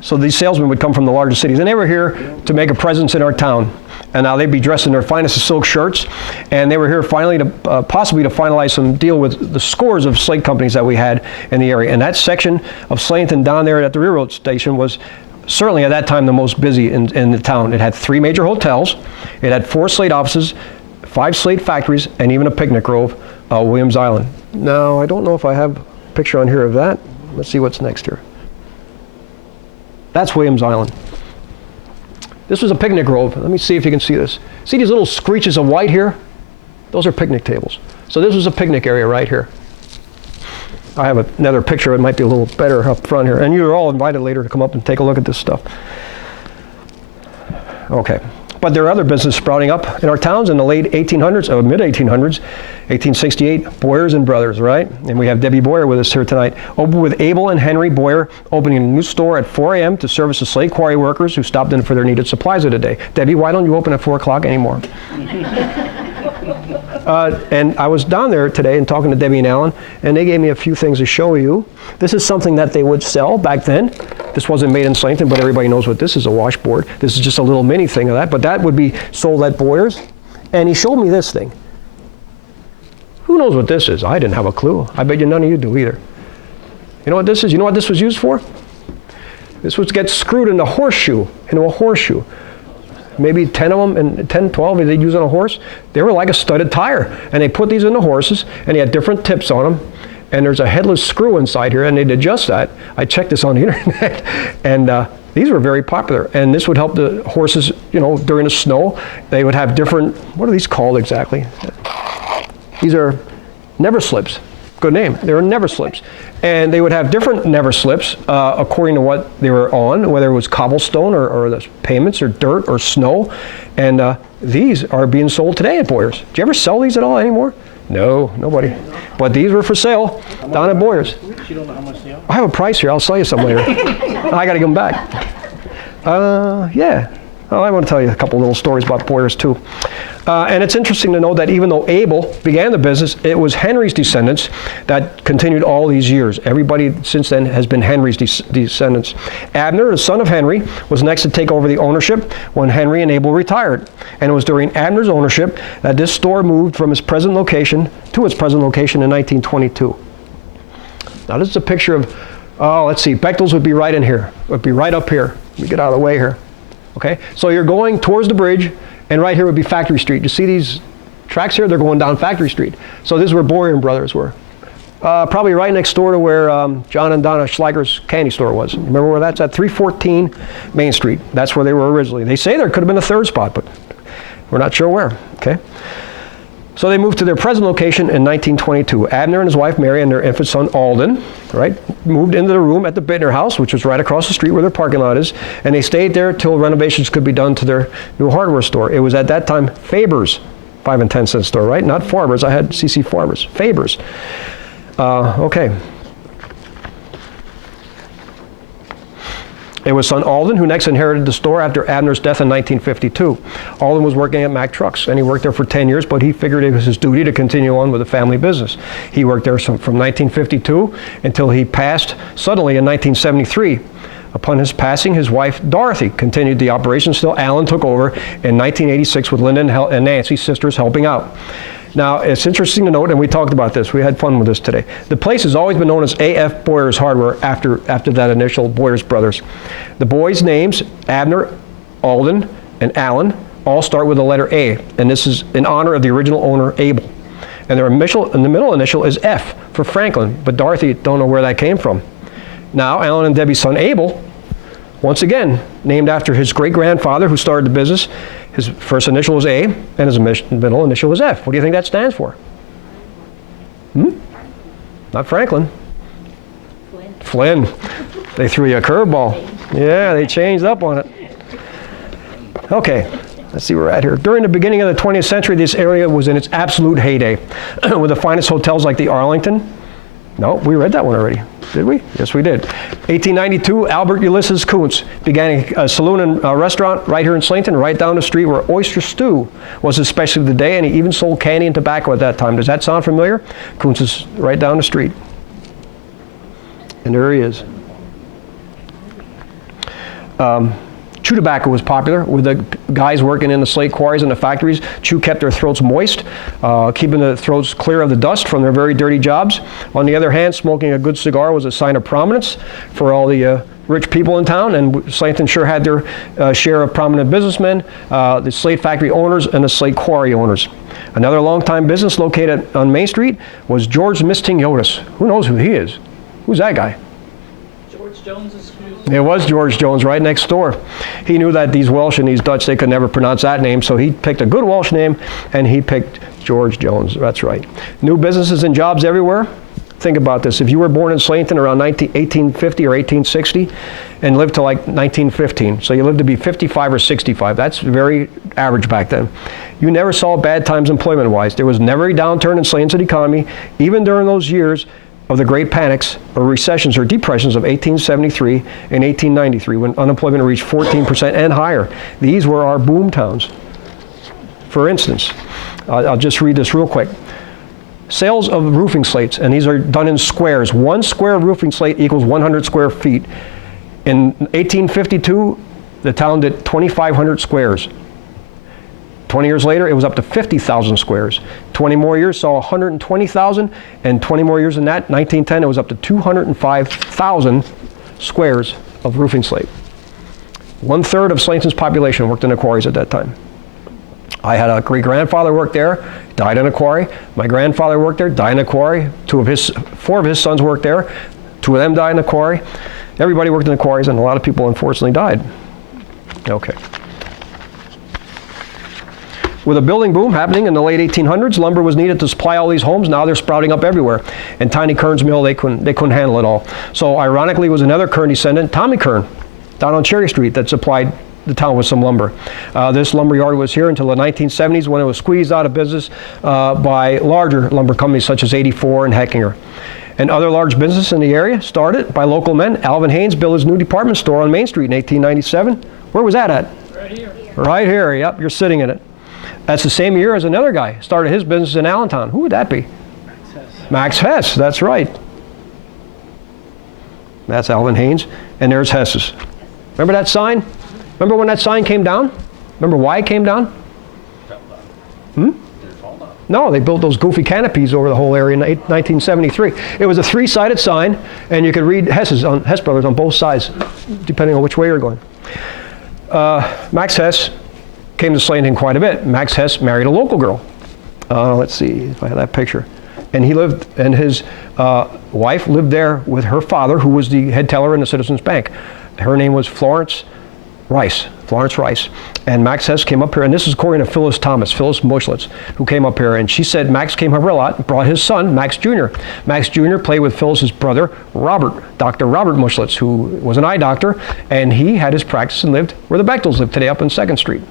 So these salesmen would come from the largest cities, and they were here to make a presence in our town. And now they'd be dressed in their finest of silk shirts, and they were here finally to possibly to finalize some deal with the scores of slate companies that we had in the area. And that section of Slatington down there at the railroad station was certainly at that time the most busy in the town. It had 3 major hotels, it had 4 slate offices, 5 slate factories, and even a picnic grove, Williams Island. Now, I don't know if I have a picture on here of that. Let's see what's next here. That's Williams Island. This was a picnic grove. Let me see if you can see this. See these little screeches of white here? Those are picnic tables. So this was a picnic area right here. I have another picture. It might be a little better up front here. And you're all invited later to come up and take a look at this stuff. Okay. But there are other businesses sprouting up in our towns in the late 1800s, or mid-1800s, 1868, Boyers and Brothers, right? And we have Debbie Boyer with us here tonight. Opened with Abel and Henry Boyer, opening a new store at 4 a.m. to service the slate quarry workers who stopped in for their needed supplies of the day. Debbie, why don't you open at 4 o'clock anymore? And I was down there today and talking to Debbie and Alan, and they gave me a few things to show you. This is something that they would sell back then. This wasn't made in Slatington, but everybody knows what this is, a washboard. This is just a little mini thing of that, but that would be sold at Boyer's. And he showed me this thing. Who knows what this is? I didn't have a clue. I bet you none of you do either. You know what this is? You know what this was used for? This was to get screwed into a horseshoe. Maybe 10 of them, and 10, 12 they'd use on a horse. They were like a studded tire. And they put these in the horses, and they had different tips on them. And there's a headless screw inside here, and they'd adjust that. I checked this on the internet, and these were very popular. And this would help the horses, during the snow. They would have different, what are these called exactly? These are never slips. Good name. They were never slips. And they would have different never slips according to what they were on, whether it was cobblestone or the pavements or dirt or snow. And these are being sold today at Boyer's. Do you ever sell these at all anymore? No, nobody. But these were for sale down at Boyer's. You don't know how much they are? I have a price here. I'll sell you some later. I got to give them back. Yeah. Well, I want to tell you a couple little stories about Boyer's too. And it's interesting to know that even though Abel began the business, it was Henry's descendants that continued all these years. Everybody since then has been Henry's descendants. Abner, the son of Henry, was next to take over the ownership when Henry and Abel retired. And it was during Abner's ownership that this store moved from its present location to its present location in 1922. Now this is a picture of, let's see, Bechtel's would be right in here. Would be right up here. Let me get out of the way here. Okay, so you're going towards the bridge, and right here would be Factory Street. You see these tracks here? They're going down Factory Street. So this is where Boyer and Brothers were. Probably right next door to where John and Donna Schleicher's candy store was. Remember where that's at? 314 Main Street. That's where they were originally. They say there could have been a third spot, but we're not sure where. Okay. So they moved to their present location in 1922. Abner and his wife Mary and their infant son Alden, right, moved into the room at the Bittner House, which was right across the street where their parking lot is, and they stayed there till renovations could be done to their new hardware store. It was at that time Faber's 5 and 10 cent store, right? Not Farber's. I had C.C. Farber's. Faber's. Okay. It was son Alden who next inherited the store after Abner's death in 1952. Alden was working at Mack Trucks, and he worked there for 10 years, but he figured it was his duty to continue on with the family business. He worked there from 1952 until he passed suddenly in 1973. Upon his passing, his wife Dorothy continued the operation. Still, Alan took over in 1986 with Linda and Nancy, sisters, helping out. Now, it's interesting to note, and we talked about this, we had fun with this today. The place has always been known as A.F. Boyer's Hardware after that initial Boyer's Brothers. The boys' names, Abner, Alden, and Alan, all start with the letter A, and this is in honor of the original owner, Abel. And their initial, and the middle initial is F for Franklin, but Dorothy don't know where that came from. Now, Alan and Debbie's son, Abel, once again, named after his great-grandfather who started the business. His first initial was A, and his middle initial was F. What do you think that stands for? Not Franklin. Flynn. They threw you a curveball. Yeah, they changed up on it. Okay, let's see where we're at here. During the beginning of the 20th century, this area was in its absolute heyday, with the finest hotels like the Arlington. No, we read that one already. Did we? Yes, we did. 1892, Albert Ulysses Kuntz began a saloon and a restaurant right here in Slatington, right down the street where oyster stew was his specialty of the day, and he even sold candy and tobacco at that time. Does that sound familiar? Kuntz is right down the street. And there he is. Chew tobacco was popular with the guys working in the slate quarries and the factories. Chew kept their throats moist, keeping the throats clear of the dust from their very dirty jobs. On the other hand, smoking a good cigar was a sign of prominence for all the rich people in town, and Slatington sure had their share of prominent businessmen, the slate factory owners and the slate quarry owners. Another longtime business located on Main Street was George Misting-Yotis. Who knows who he is? Who's that guy? George Jones's. It was George Jones right next door. He knew that these Welsh and these Dutch, they could never pronounce that name, so he picked a good Welsh name, and he picked George Jones. That's right. New businesses and jobs everywhere. Think about this. If you were born in Slatington around 1850 or 1860 and lived to like 1915, so you lived to be 55 or 65, that's very average back then. You never saw bad times employment-wise. There was never a downturn in Slatington's economy, even during those years of the great panics or recessions or depressions of 1873 and 1893 when unemployment reached 14% and higher. These were our boom towns. For instance, I'll just read this real quick. Sales of roofing slates, and these are done in squares. 1 square roofing slate equals 100 square feet. In 1852, the town did 2,500 squares. 20 years later, it was up to 50,000 squares. 20 more years saw 120,000, and 20 more years than that, 1910, it was up to 205,000 squares of roofing slate. 1/3 of Slatington's population worked in the quarries at that time. I had a great-grandfather work there, died in a quarry. My grandfather worked there, died in a quarry. 4 of his sons worked there. 2 of them died in a quarry. Everybody worked in the quarries, and a lot of people unfortunately died. Okay. With a building boom happening in the late 1800s, lumber was needed to supply all these homes. Now they're sprouting up everywhere. And Tiny Kern's mill, they couldn't handle it all. So ironically, it was another Kern descendant, Tommy Kern, down on Cherry Street, that supplied the town with some lumber. This lumber yard was here until the 1970s when it was squeezed out of business by larger lumber companies such as 84 and Heckinger. And other large businesses in the area started by local men. Alvin Haynes built his new department store on Main Street in 1897. Where was that at? Right here. Right here, yep, you're sitting in it. That's the same year as another guy started his business in Allentown. Who would that be? Max Hess, that's right. That's Alvin Haynes, and there's Hess's. Remember that sign? Remember when that sign came down? Remember why it came down? No, they built those goofy canopies over the whole area in 1973. It was a 3-sided sign, and you could read Hess Brothers on both sides, depending on which way you're going. Max Hess came to Slatington quite a bit. Max Hess married a local girl. Let's see if I have that picture. And he lived, and his wife lived there with her father, who was the head teller in the Citizens Bank. Her name was Florence Rice. And Max Hess came up here, and this is according to Phyllis Muschlitz, who came up here, and she said Max came here a lot and brought his son, Max Jr. Max Jr. played with Phyllis's brother, Dr. Robert Muschlitz, who was an eye doctor, and he had his practice and lived where the Bechtels live today, up on 2nd Street.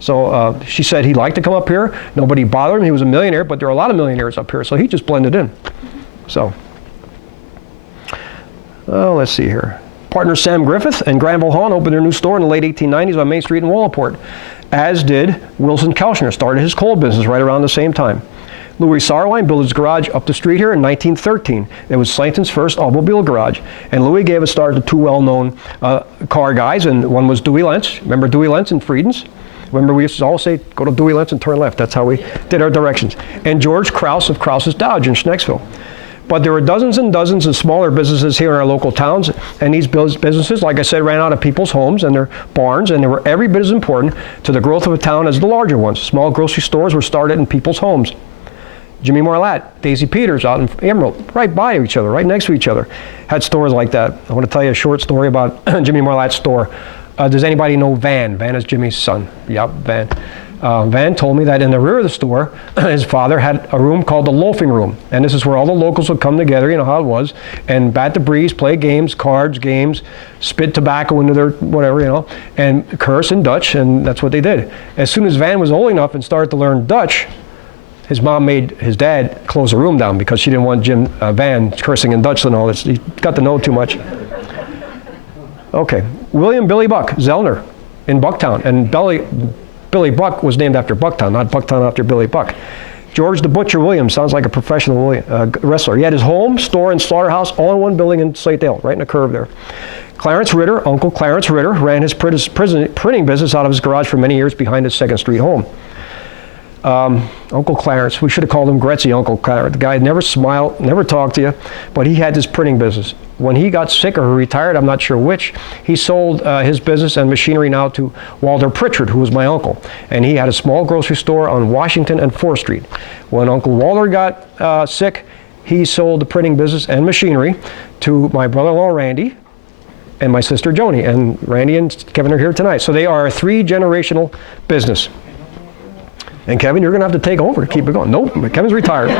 So she said he liked to come up here. Nobody bothered him. He was a millionaire, but there are a lot of millionaires up here, so he just blended in. So, let's see here. Partners Sam Griffith and Granville Hahn opened their new store in the late 1890s on Main Street in Wallaport, as did Wilson Kelchner, started his coal business right around the same time. Louis Sarline built his garage up the street here in 1913. It was Slatington's first automobile garage, and Louis gave a start to 2 well-known car guys, and one was Dewey Lentz. Remember Dewey Lentz and Frieden's? Remember, we used to always say, go to Dewey Lentz and turn left. That's how we did our directions. And George Krause of Krause's Dodge in Schnecksville. But there were dozens and dozens of smaller businesses here in our local towns, and these businesses, like I said, ran out of people's homes and their barns, and they were every bit as important to the growth of a town as the larger ones. Small grocery stores were started in people's homes. Jimmy Marlatt, Daisy Peters out in Emerald, right by each other, right next to each other, had stores like that. I want to tell you a short story about Jimmy Marlatt's store. Does anybody know Van? Van is Jimmy's son. Yep, Van. Van told me that in the rear of the store, his father had a room called the loafing room. And this is where all the locals would come together, you know how it was, and bat the breeze, play games, cards, games, spit tobacco into their whatever, you know, and curse in Dutch, and that's what they did. As soon as Van was old enough and started to learn Dutch, his mom made his dad close the room down because she didn't want Van cursing in Dutch and all this. He got to know too much. Okay, William Billy Buck Zellner in Bucktown, and Billy Buck was named after Bucktown, not Bucktown after Billy Buck. George the Butcher Williams sounds like a professional wrestler. He had his home, store, and slaughterhouse all in one building in Slatedale, right in the curve there. Clarence Ritter, Uncle Clarence Ritter, ran his printing business out of his garage for many years behind his 2nd Street home. Uncle Clarence, we should have called him Gretzy Uncle Clarence. The guy never smiled, never talked to you, but he had this printing business. When he got sick or retired, I'm not sure which, he sold his business and machinery now to Walter Pritchard, who was my uncle. And he had a small grocery store on Washington and 4th Street. When Uncle Walter got sick, he sold the printing business and machinery to my brother-in-law, Randy, and my sister, Joni. And Randy and Kevin are here tonight. So they are a 3-generational business. And Kevin, you're going to have to take over to keep it going. Nope, Kevin's retired.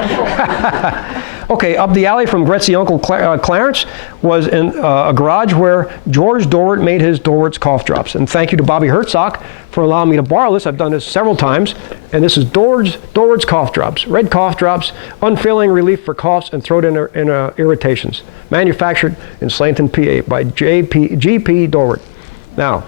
Okay, up the alley from Gretzky Uncle Clarence was in a garage where George Dorwart made his Dorwart's cough drops. And thank you to Bobby Herzog for allowing me to borrow this. I've done this several times. And this is Dorwart's cough drops. Red cough drops, unfailing relief for coughs and throat irritations. Manufactured in Slatington, PA by G.P. Dorwart. Now,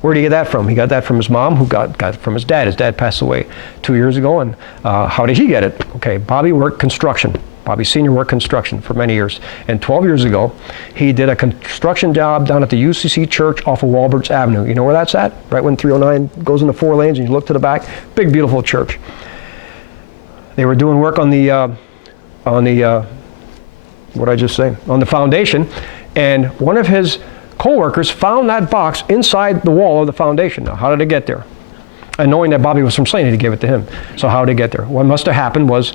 where did he get that from? He got that from his mom, who got it from his dad. His dad passed away 2 years ago, and how did he get it? Okay, Bobby worked construction. Bobby Sr. worked construction for many years. And 12 years ago, he did a construction job down at the UCC Church off of Walberts Avenue. You know where that's at? Right when 309 goes into 4 lanes and you look to the back. Big, beautiful church. They were doing work on the what did I just say? On the foundation, and one of his co-workers found that box inside the wall of the foundation. Now, how did it get there? And knowing that Bobby was from Slatington, he gave it to him. So how did it get there? What must have happened was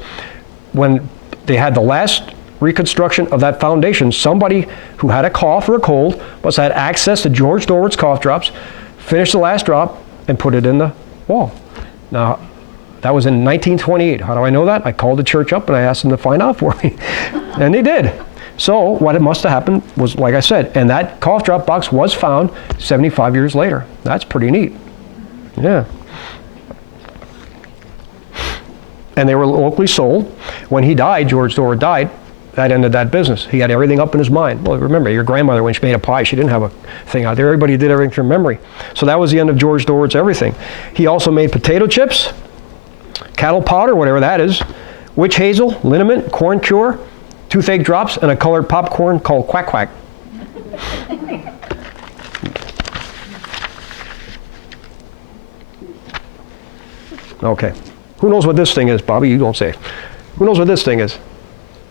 when they had the last reconstruction of that foundation, somebody who had a cough or a cold must have had access to George Dorwart's cough drops, finished the last drop, and put it in the wall. Now, that was in 1928. How do I know that? I called the church up and I asked them to find out for me. And they did. So what it must have happened was, like I said, and that cough drop box was found 75 years later. That's pretty neat. Yeah. And they were locally sold. When he died, George Dorwart died, that ended that business. He had everything up in his mind. Well, remember, your grandmother, when she made a pie, she didn't have a thing out there. Everybody did everything from memory. So that was the end of George Dorwart's everything. He also made potato chips, cattle powder, whatever that is, witch hazel, liniment, corn cure, toothache drops, and a colored popcorn called Quack Quack. Okay. Who knows what this thing is, Bobby? You don't say. Who knows what this thing is?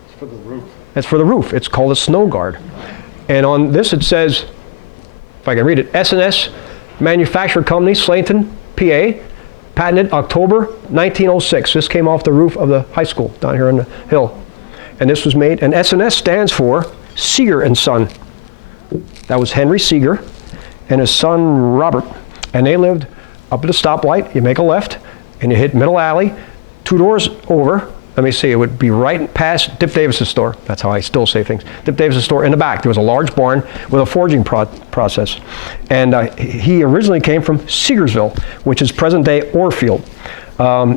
It's for the roof. It's for the roof. It's called a snow guard. And on this it says, if I can read it, S&S Manufacturing Company, Slatington, PA, patented October 1906. This came off the roof of the high school down here on the hill. And this was made, and S&S stands for Seeger and Son. That was Henry Seeger and his son Robert. And they lived up at the stoplight. You make a left, and you hit Middle Alley, 2 doors over. Let me see, it would be right past Dip Davis's store. That's how I still say things. Dip Davis's store. In the back, there was a large barn with a forging process. And he originally came from Seegersville, which is present-day Orfield.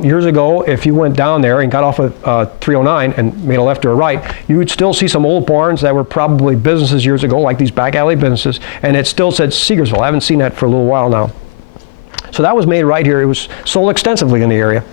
Years ago, if you went down there and got off of 309 and made a left or a right, you would still see some old barns that were probably businesses years ago, like these back alley businesses, and it still said Seegersville. I haven't seen that for a little while now. So that was made right here. It was sold extensively in the area.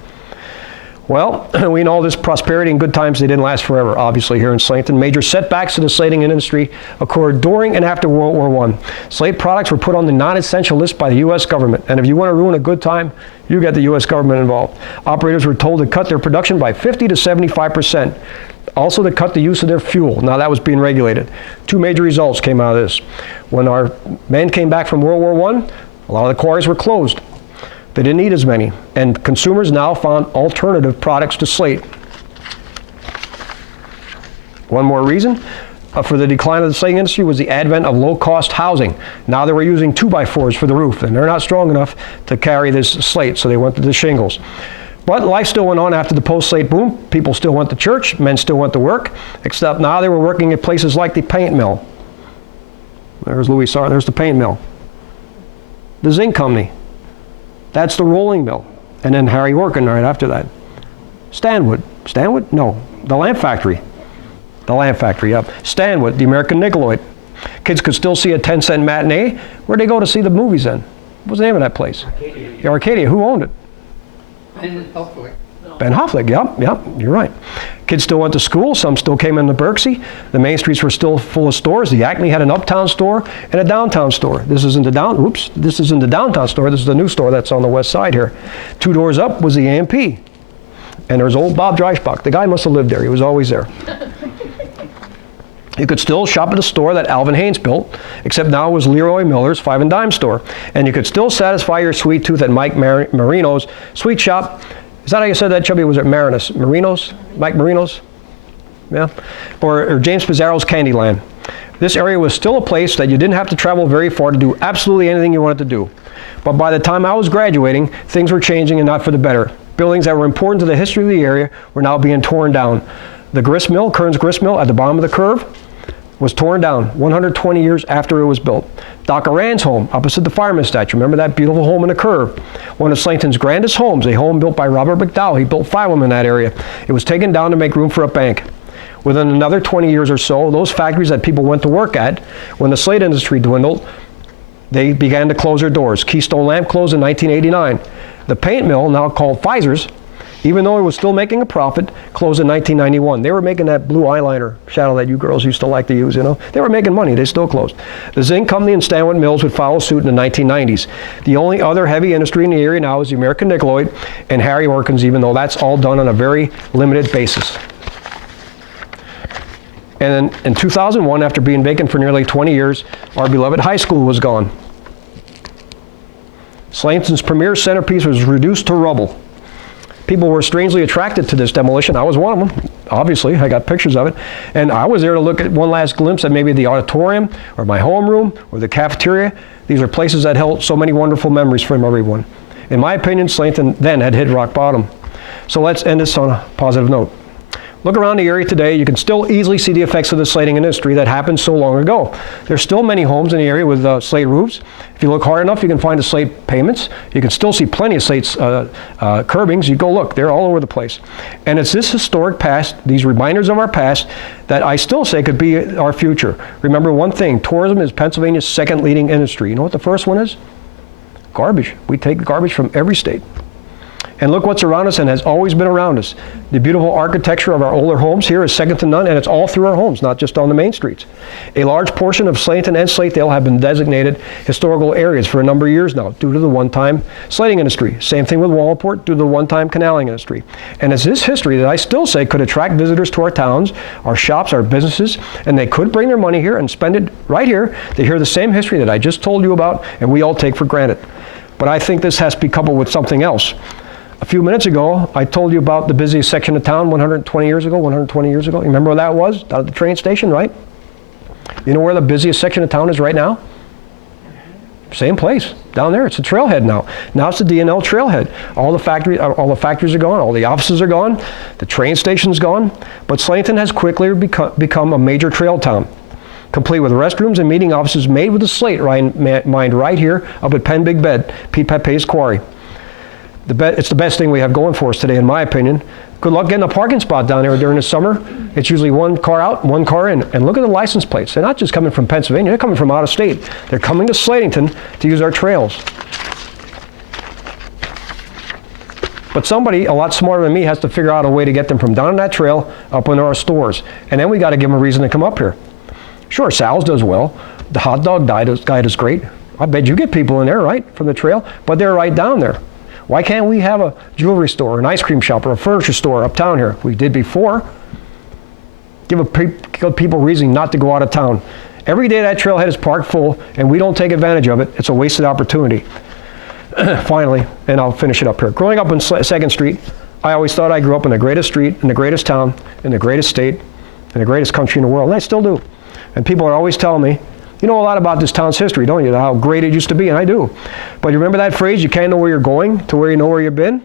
Well, we know this prosperity and good times, they didn't last forever, obviously, here in Slatington. Major setbacks to the slating industry occurred during and after World War I. Slate products were put on the non-essential list by the U.S. government, and if you want to ruin a good time, you get the U.S. government involved. Operators were told to cut their production by 50 to 75%. Also to cut the use of their fuel. Now that was being regulated. 2 major results came out of this. When our men came back from World War I, a lot of the quarries were closed. They didn't need as many, and consumers now found alternative products to slate. One more reason for the decline of the slating industry was the advent of low-cost housing. Now they were using 2x4s for the roof, and they're not strong enough to carry this slate, so they went to the shingles. But life still went on after the post-slate boom. People still went to church, men still went to work, except now they were working at places like the paint mill. There's Louis Sarr, there's the paint mill. The zinc company. That's the rolling mill. And then Harry Orkin right after that. Stanwood. Stanwood? No. The lamp factory. The lamp factory, yep. Stanwood, the American Nickeloid. Kids could still see a 10-cent matinee. Where'd they go to see the movies then? What was the name of that place? Arcadia. Yeah, Arcadia. Who owned it? Ben Elfwick. Ben Hofflick, yep, you're right. Kids still went to school, some still came into Berksey. The main streets were still full of stores. The Acme had an uptown store and a downtown store. This isn't the downtown store, this is the new store that's on the west side here. 2 doors up was the AMP. And there's old Bob Dreisbach. The guy must have lived there, he was always there. You could still shop at a store that Alvin Haynes built, except now it was Leroy Miller's 5 and Dime store. And you could still satisfy your sweet tooth at Mike Marino's sweet shop. Is that how you said that, Chubby? Was it Marinos? Marinos? Mike Marino's? Yeah? Or James Pizarro's Candyland. This area was still a place that you didn't have to travel very far to do absolutely anything you wanted to do. But by the time I was graduating, things were changing and not for the better. Buildings that were important to the history of the area were now being torn down. The grist mill, Kern's grist mill at the bottom of the curve, was torn down 120 years after it was built. Doc Arand's home, opposite the fireman's statue. Remember that beautiful home in the curve? One of Slatington's grandest homes, a home built by Robert McDowell. He built 5 of them in that area. It was taken down to make room for a bank. Within another 20 years or so, those factories that people went to work at, when the slate industry dwindled, they began to close their doors. Keystone Lamp closed in 1989. The paint mill, now called Pfizer's, even though it was still making a profit, closed in 1991. They were making that blue eyeliner shadow that you girls used to like to use, you know. They were making money. They still closed. The zinc company and Stanwood Mills would follow suit in the 1990s. The only other heavy industry in the area now is the American Nickeloid and Harry Orkins, even though that's all done on a very limited basis. And then in 2001, after being vacant for nearly 20 years, our beloved high school was gone. Slatington's premier centerpiece was reduced to rubble. People were strangely attracted to this demolition. I was one of them, obviously. I got pictures of it. And I was there to look at one last glimpse at maybe the auditorium or my homeroom or the cafeteria. These are places that held so many wonderful memories from everyone. In my opinion, Slatington then had hit rock bottom. So let's end this on a positive note. Look around the area today, you can still easily see the effects of the slating industry that happened so long ago. There's still many homes in the area with slate roofs. If you look hard enough, you can find the slate pavements. You can still see plenty of slate curbings. You go look, they're all over the place. And it's this historic past, these reminders of our past, that I still say could be our future. Remember one thing, tourism is Pennsylvania's second leading industry. You know what the first one is? Garbage. We take garbage from every state. And look what's around us and has always been around us. The beautiful architecture of our older homes here is second to none, and it's all through our homes, not just on the main streets. A large portion of Slatington and Slatedale have been designated historical areas for a number of years now due to the one-time slating industry. Same thing with Wallingport due to the one-time canaling industry. And it's this history that I still say could attract visitors to our towns, our shops, our businesses, and they could bring their money here and spend it right here to hear the same history that I just told you about and we all take for granted. But I think this has to be coupled with something else. A few minutes ago, I told you about the busiest section of town 120 years ago. You remember where that was? Down at the train station, right? You know where the busiest section of town is right now? Same place, down there. It's a trailhead now. Now it's the D&L trailhead. All the factories are gone, all the offices are gone, the train station's gone, but Slatington has quickly become a major trail town, complete with restrooms and meeting offices made with the slate mined right here up at Penn Big Bed, Pete Pepe's quarry. It's the best thing we have going for us today, in my opinion. Good luck getting a parking spot down there during the summer. It's usually one car out, one car in. And look at the license plates. They're not just coming from Pennsylvania, they're coming from out of state. They're coming to Slatington to use our trails. But somebody a lot smarter than me has to figure out a way to get them from down on that trail up into our stores. And then we got to give them a reason to come up here. Sure, Sal's does well. The hot dog guy does great. I bet you get people in there, right, from the trail, but they're right down there. Why can't we have a jewelry store, an ice cream shop, or a furniture store uptown here? We did before. Give people reason not to go out of town. Every day that trailhead is parked full and we don't take advantage of it, it's a wasted opportunity. Finally, and I'll finish it up here. Growing up on 2nd Street, I always thought I grew up in the greatest street, in the greatest town, in the greatest state, in the greatest country in the world, and I still do. And people are always telling me, you know a lot about this town's history, don't you? How great it used to be, and I do. But you remember that phrase, you can't know where you're going to where you know where you've been?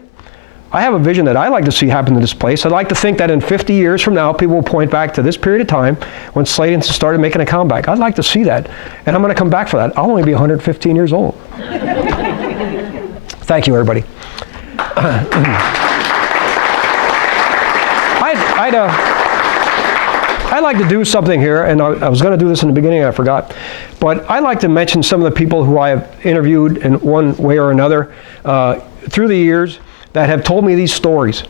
I have a vision that I like to see happen to this place. I'd like to think that in 50 years from now, people will point back to this period of time when Slatington started making a comeback. I'd like to see that, and I'm going to come back for that. I'll only be 115 years old. Thank you, everybody. I'd like to do something here, and I was going to do this in the beginning, I forgot. But I'd like to mention some of the people who I have interviewed in one way or another through the years that have told me these stories.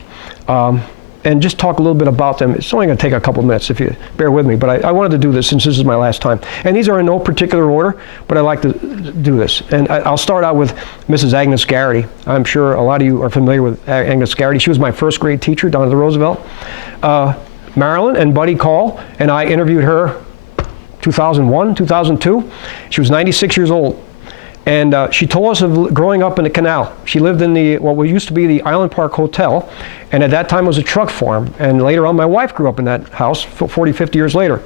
And just talk a little bit about them. It's only going to take a couple minutes if you bear with me, but I wanted to do this since this is my last time. And these are in no particular order, but I'd like to do this. And I'll start out with Mrs. Agnes Garrity. I'm sure a lot of you are familiar with Agnes Garrity. She was my first grade teacher down at the Roosevelt. Marilyn and Buddy Call and I interviewed her 2001, 2002. She was 96 years old. And she told us of growing up in the canal. She lived in what used to be the Island Park Hotel, and at that time was a truck farm. And later on, my wife grew up in that house 40, 50 years later.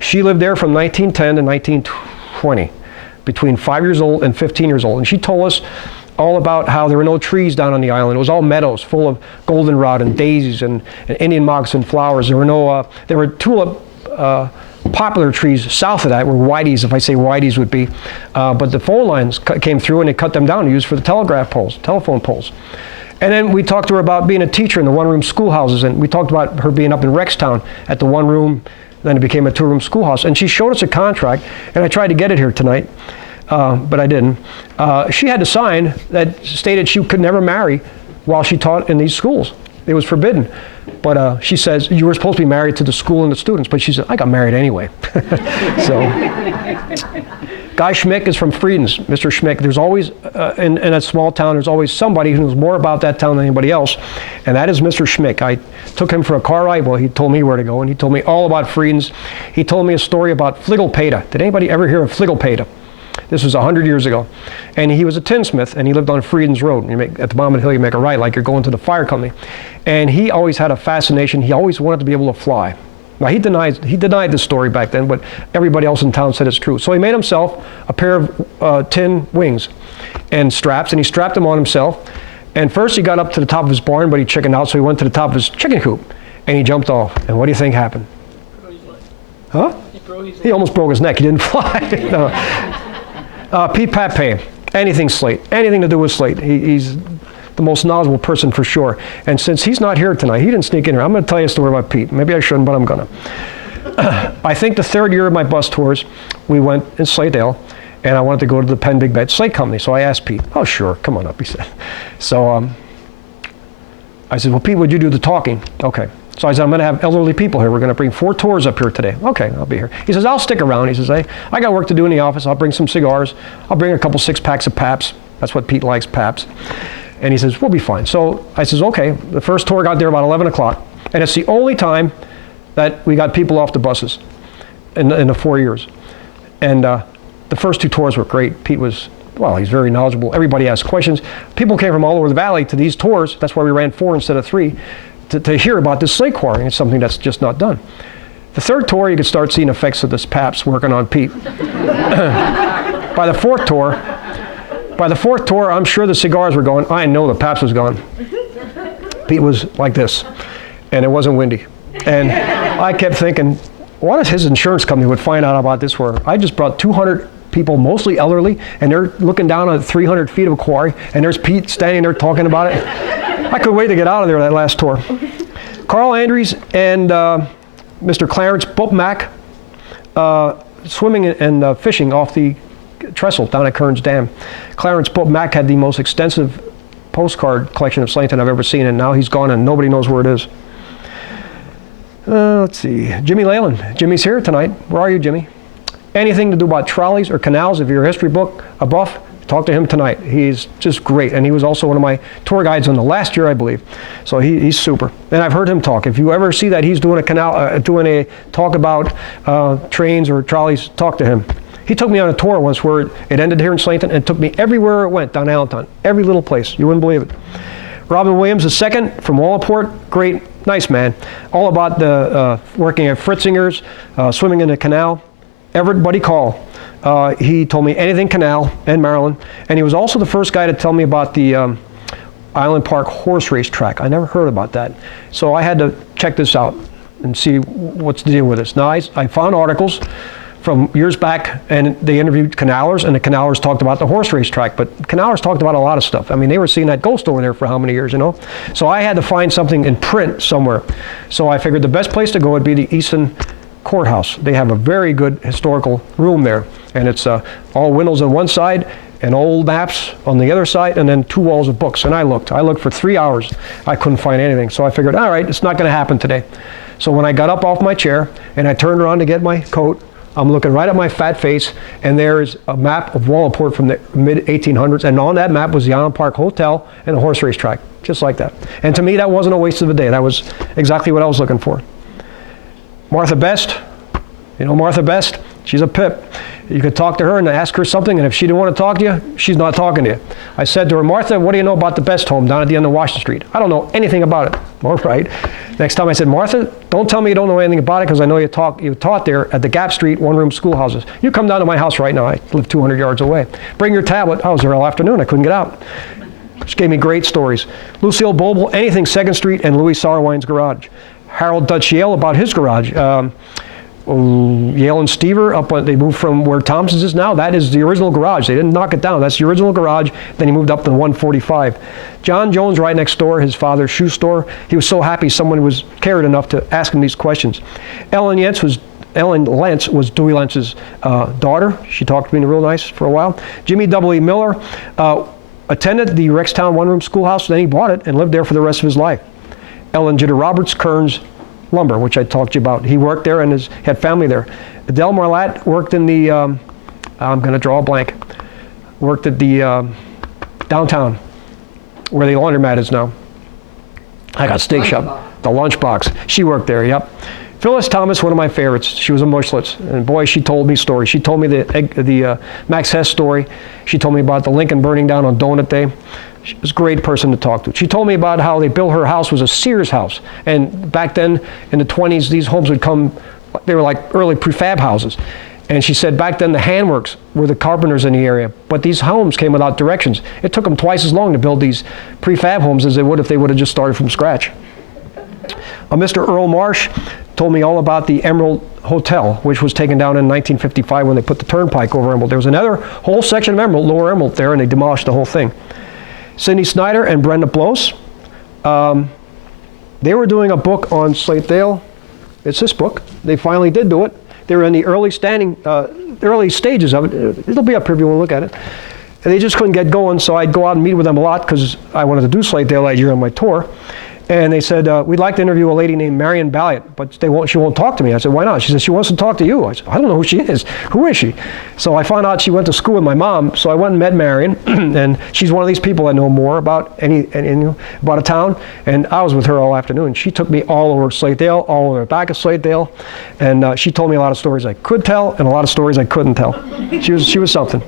She lived there from 1910 to 1920, between 5 years old and 15 years old. And she told us all about how there were no trees down on the island. It was all meadows full of goldenrod and daisies and Indian moccasin flowers. There were no, there were tulip popular trees south of that were whiteys, if I say whiteys would be. But the phone lines came through and they cut them down to use for the telegraph poles, telephone poles. And then we talked to her about being a teacher in the one-room schoolhouses, and we talked about her being up in Rextown at the one-room, then it became a two-room schoolhouse. And she showed us a contract, and I tried to get it here tonight, but I didn't. She had to sign that stated she could never marry while she taught in these schools. It was forbidden. But she says, you were supposed to be married to the school and the students, but she said, I got married anyway. So, Guy Schmick is from Friedens, Mr. Schmick. There's always, in a small town, there's always somebody who knows more about that town than anybody else, and that is Mr. Schmick. I took him for a car ride. Well, he told me where to go, and he told me all about Friedens. He told me a story about Fligelpeta. Did anybody ever hear of Fligelpeta? This was 100 years ago. And he was a tinsmith, and he lived on Friedens Road. At the bottom of the hill, you make a right, like you're going to the fire company. And he always had a fascination. He always wanted to be able to fly. Now, he denied this story back then, but everybody else in town said it's true. So he made himself a pair of tin wings and straps, and he strapped them on himself. And first he got up to the top of his barn, but he chickened out, so he went to the top of his chicken coop, and he jumped off. And what do you think happened? Huh? He almost broke his neck. He didn't fly. No. Pete Pape, anything Slate, anything to do with Slate. He's the most knowledgeable person for sure. And since he's not here tonight, he didn't sneak in here. I'm going to tell you a story about Pete. Maybe I shouldn't, but I'm going to. I think the third year of my bus tours, we went in Slakedale, and I wanted to go to the Penn Big Bed Slate Company. So I asked Pete, oh, sure, come on up, he said. So I said, well, Pete, would you do the talking? Okay. So I said, I'm going to have elderly people here. We're going to bring 4 tours up here today. Okay, I'll be here. He says, I'll stick around. He says, hey, I got work to do in the office. I'll bring some cigars. I'll bring a couple 6-packs of Paps. That's what Pete likes, Paps. And he says, we'll be fine. So I says, okay. The first tour got there about 11 o'clock. And it's the only time that we got people off the buses in the 4 years. And the first 2 tours were great. Pete was, well, he's very knowledgeable. Everybody asked questions. People came from all over the valley to these tours. That's why we ran 4 instead of 3. To hear about this slate quarrying. It's something that's just not done. The third tour, you could start seeing effects of this Paps working on Pete. By the fourth tour, I'm sure the cigars were going. I know the Paps was gone. Pete was like this, and it wasn't windy. And I kept thinking, what if his insurance company would find out about this? Where I just brought 200 people, mostly elderly, and they're looking down on 300 feet of a quarry, and there's Pete standing there talking about it. I couldn't wait to get out of there that last tour. Carl Andrews and Mr. Clarence Bupmack swimming and fishing off the trestle down at Kearns Dam. Clarence Bupmack had the most extensive postcard collection of Slatington I've ever seen, and now he's gone and nobody knows where it is. Let's see, Jimmy Leyland. Jimmy's here tonight. Where are you, Jimmy? Anything to do about trolleys or canals, if you're a history book, a buff, talk to him tonight. He's just great, and he was also one of my tour guides in the last year, I believe. So he's super, and I've heard him talk. If you ever see that he's doing a canal, doing a talk about trains or trolleys, talk to him. He took me on a tour once where it ended here in Slatington and took me everywhere it went down Allentown, every little place. You wouldn't believe it. Robin Williams II from Wallaport, great, nice man. All about the working at Fritzinger's, swimming in the canal. Everybody call. He told me anything canal and Maryland, and he was also the first guy to tell me about the Island Park horse race track. I never heard about that, so I had to check this out and see what's the deal with this. Now I found articles from years back, and they interviewed canalers, and the canalers talked about the horse race track, but canalers talked about a lot of stuff. I mean, they were seeing that ghost over there for how many years, you know? So I had to find something in print somewhere. So I figured the best place to go would be the Easton Courthouse. They have a very good historical room there, and it's all windows on one side and old maps on the other side, and then 2 walls of books. And I looked for 3 hours. I couldn't find anything. So I figured, all right, it's not going to happen today. So when I got up off my chair and I turned around to get my coat, I'm looking right at my fat face, and there's a map of Wallaport from the mid-1800s, and on that map was the Island Park Hotel and the horse race track, just like that. And to me, that wasn't a waste of a day. That was exactly what I was looking for. Martha Best, you know Martha Best? She's a pip. You could talk to her and ask her something, and if she didn't want to talk to you, she's not talking to you. I said to her, Martha, what do you know about the Best Home down at the end of Washington Street? I don't know anything about it. All right. Next time I said, Martha, don't tell me you don't know anything about it, because I know you taught there at the Gap Street one-room schoolhouses. You come down to my house right now. I live 200 yards away. Bring your tablet. I was there all afternoon. I couldn't get out. She gave me great stories. Lucille Boble, anything 2nd Street and Louis Sauerwein's garage. Harold Dutch Yale about his garage. Yale and Stever, they moved from where Thompson's is now. That is the original garage. They didn't knock it down. That's the original garage. Then he moved up to 145. John Jones right next door, his father's shoe store. He was so happy someone was cared enough to ask him these questions. Ellen Lentz was Dewey Lentz's daughter. She talked to me real nice for a while. Jimmy W. Miller attended the Rextown one-room schoolhouse. Then he bought it and lived there for the rest of his life. Ellen Jitter Roberts, Kearns Lumber, which I talked to you about. He worked there and had family there. Adele Marlatt worked in the, I'm going to draw a blank, worked at the downtown, where the laundromat is now. I got steak shop, the Lunchbox. She worked there, yep. Phyllis Thomas, one of my favorites. She was a Mushlitz, and boy, she told me stories. She told me the Max Hess story. She told me about the Lincoln burning down on Donut Day. She was a great person to talk to. She told me about how they built her house was a Sears house. And back then, in the 20s, these homes would come, they were like early prefab houses. And she said back then the handworks were the carpenters in the area, but these homes came without directions. It took them twice as long to build these prefab homes as they would if they would have just started from scratch. Mr. Earl Marsh told me all about the Emerald Hotel, which was taken down in 1955 when they put the turnpike over Emerald. There was another whole section of Emerald, Lower Emerald there, and they demolished the whole thing. Cindy Snyder and Brenda Bloss, they were doing a book on Slategale. It's this book. They finally did do it. They were in the early stages of it. It'll be up here if you want to look at it. And they just couldn't get going, so I'd go out and meet with them a lot because I wanted to do Slategale that year on my tour. And they said, we'd like to interview a lady named Marion Balliot, but she won't talk to me. I said, why not? She said, she wants to talk to you. I said, I don't know who she is. Who is she? So I found out she went to school with my mom, so I went and met Marion, and she's one of these people that know more about about a town, and I was with her all afternoon. She took me all over Slategale, all over the back of Slategale, and she told me a lot of stories I could tell and a lot of stories I couldn't tell. She was something.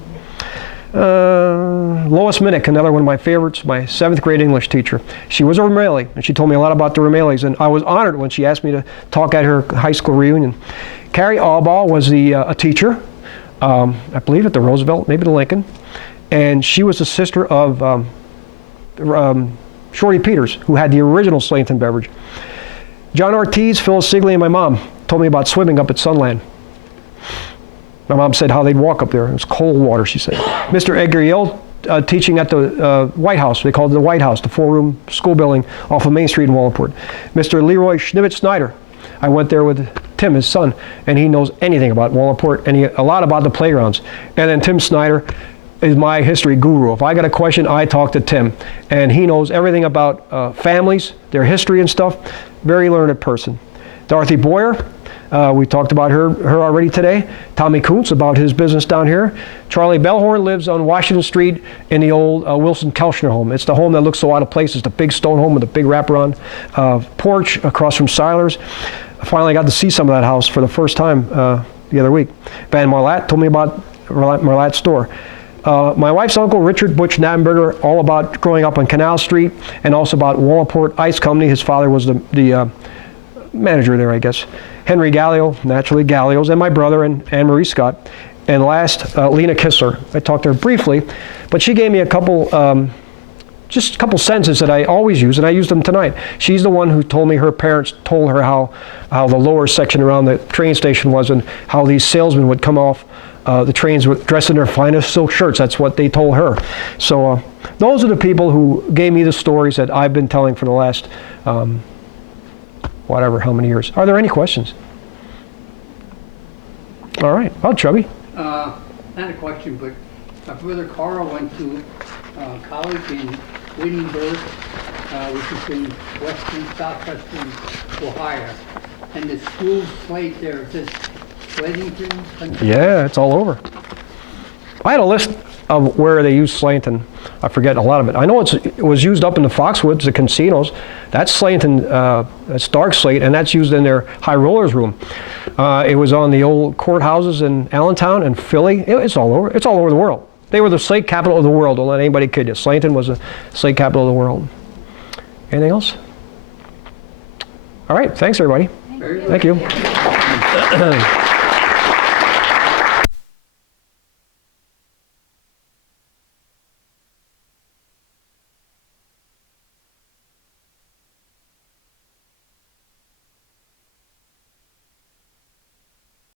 Lois Minnick, another one of my favorites, my 7th grade English teacher. She was a Ramaley, and she told me a lot about the Ramaleys, and I was honored when she asked me to talk at her high school reunion. Carrie Allball was a teacher, I believe at the Roosevelt, maybe the Lincoln, and she was the sister of Shorty Peters, who had the original Slatington beverage. John Ortiz, Phyllis Sigley, and my mom told me about swimming up at Sunland. My mom said how they'd walk up there. It was cold water, she said. Mr. Edgar Yale, teaching at the White House. They called it the White House, the 4-room school building off of Main Street in Wallingport. Mr. Leroy Schnibitz Snyder. I went there with Tim, his son, and he knows anything about Wallingport and a lot about the playgrounds. And then Tim Snyder is my history guru. If I got a question, I talk to Tim. And he knows everything about families, their history and stuff. Very learned person. Dorothy Boyer. We talked about her already today. Tommy Kuntz about his business down here. Charlie Bellhorn lives on Washington Street in the old Wilson Kelchner home. It's the home that looks so out of place. It's the big stone home with a big wraparound porch across from Siler's. I finally got to see some of that house for the first time the other week. Van Marlatt told me about Marlatt's store. My wife's uncle, Richard Butch Nattenberger, all about growing up on Canal Street and also about Wallingport Ice Company. His father was the manager there, I guess. Henry Gallio, naturally Gallios, and my brother and Anne Marie Scott. And last, Lena Kissler. I talked to her briefly, but she gave me a couple, just a couple sentences that I always use, and I used them tonight. She's the one who told me her parents told her how the lower section around the train station was and how these salesmen would come off the trains dressed in their finest silk shirts. That's what they told her. So those are the people who gave me the stories that I've been telling for the last whatever, how many years. Are there any questions? All right. Oh, Chubby. Not a question, but my brother Carl went to college in Wittenberg, which is in southwestern Ohio. And the school slate there, is this Slatington? Yeah, it's all over. I had a list of where they used Slatington. I forget a lot of it. I know it was used up in the Foxwoods, the casinos. That's Slatington, that's dark slate, and that's used in their high rollers room. It was on the old courthouses in Allentown and Philly. It's all over. It's all over the world. They were the slate capital of the world. Don't let anybody kid you. Slatington was the slate capital of the world. Anything else? All right. Thanks, everybody. Very good. Thank you.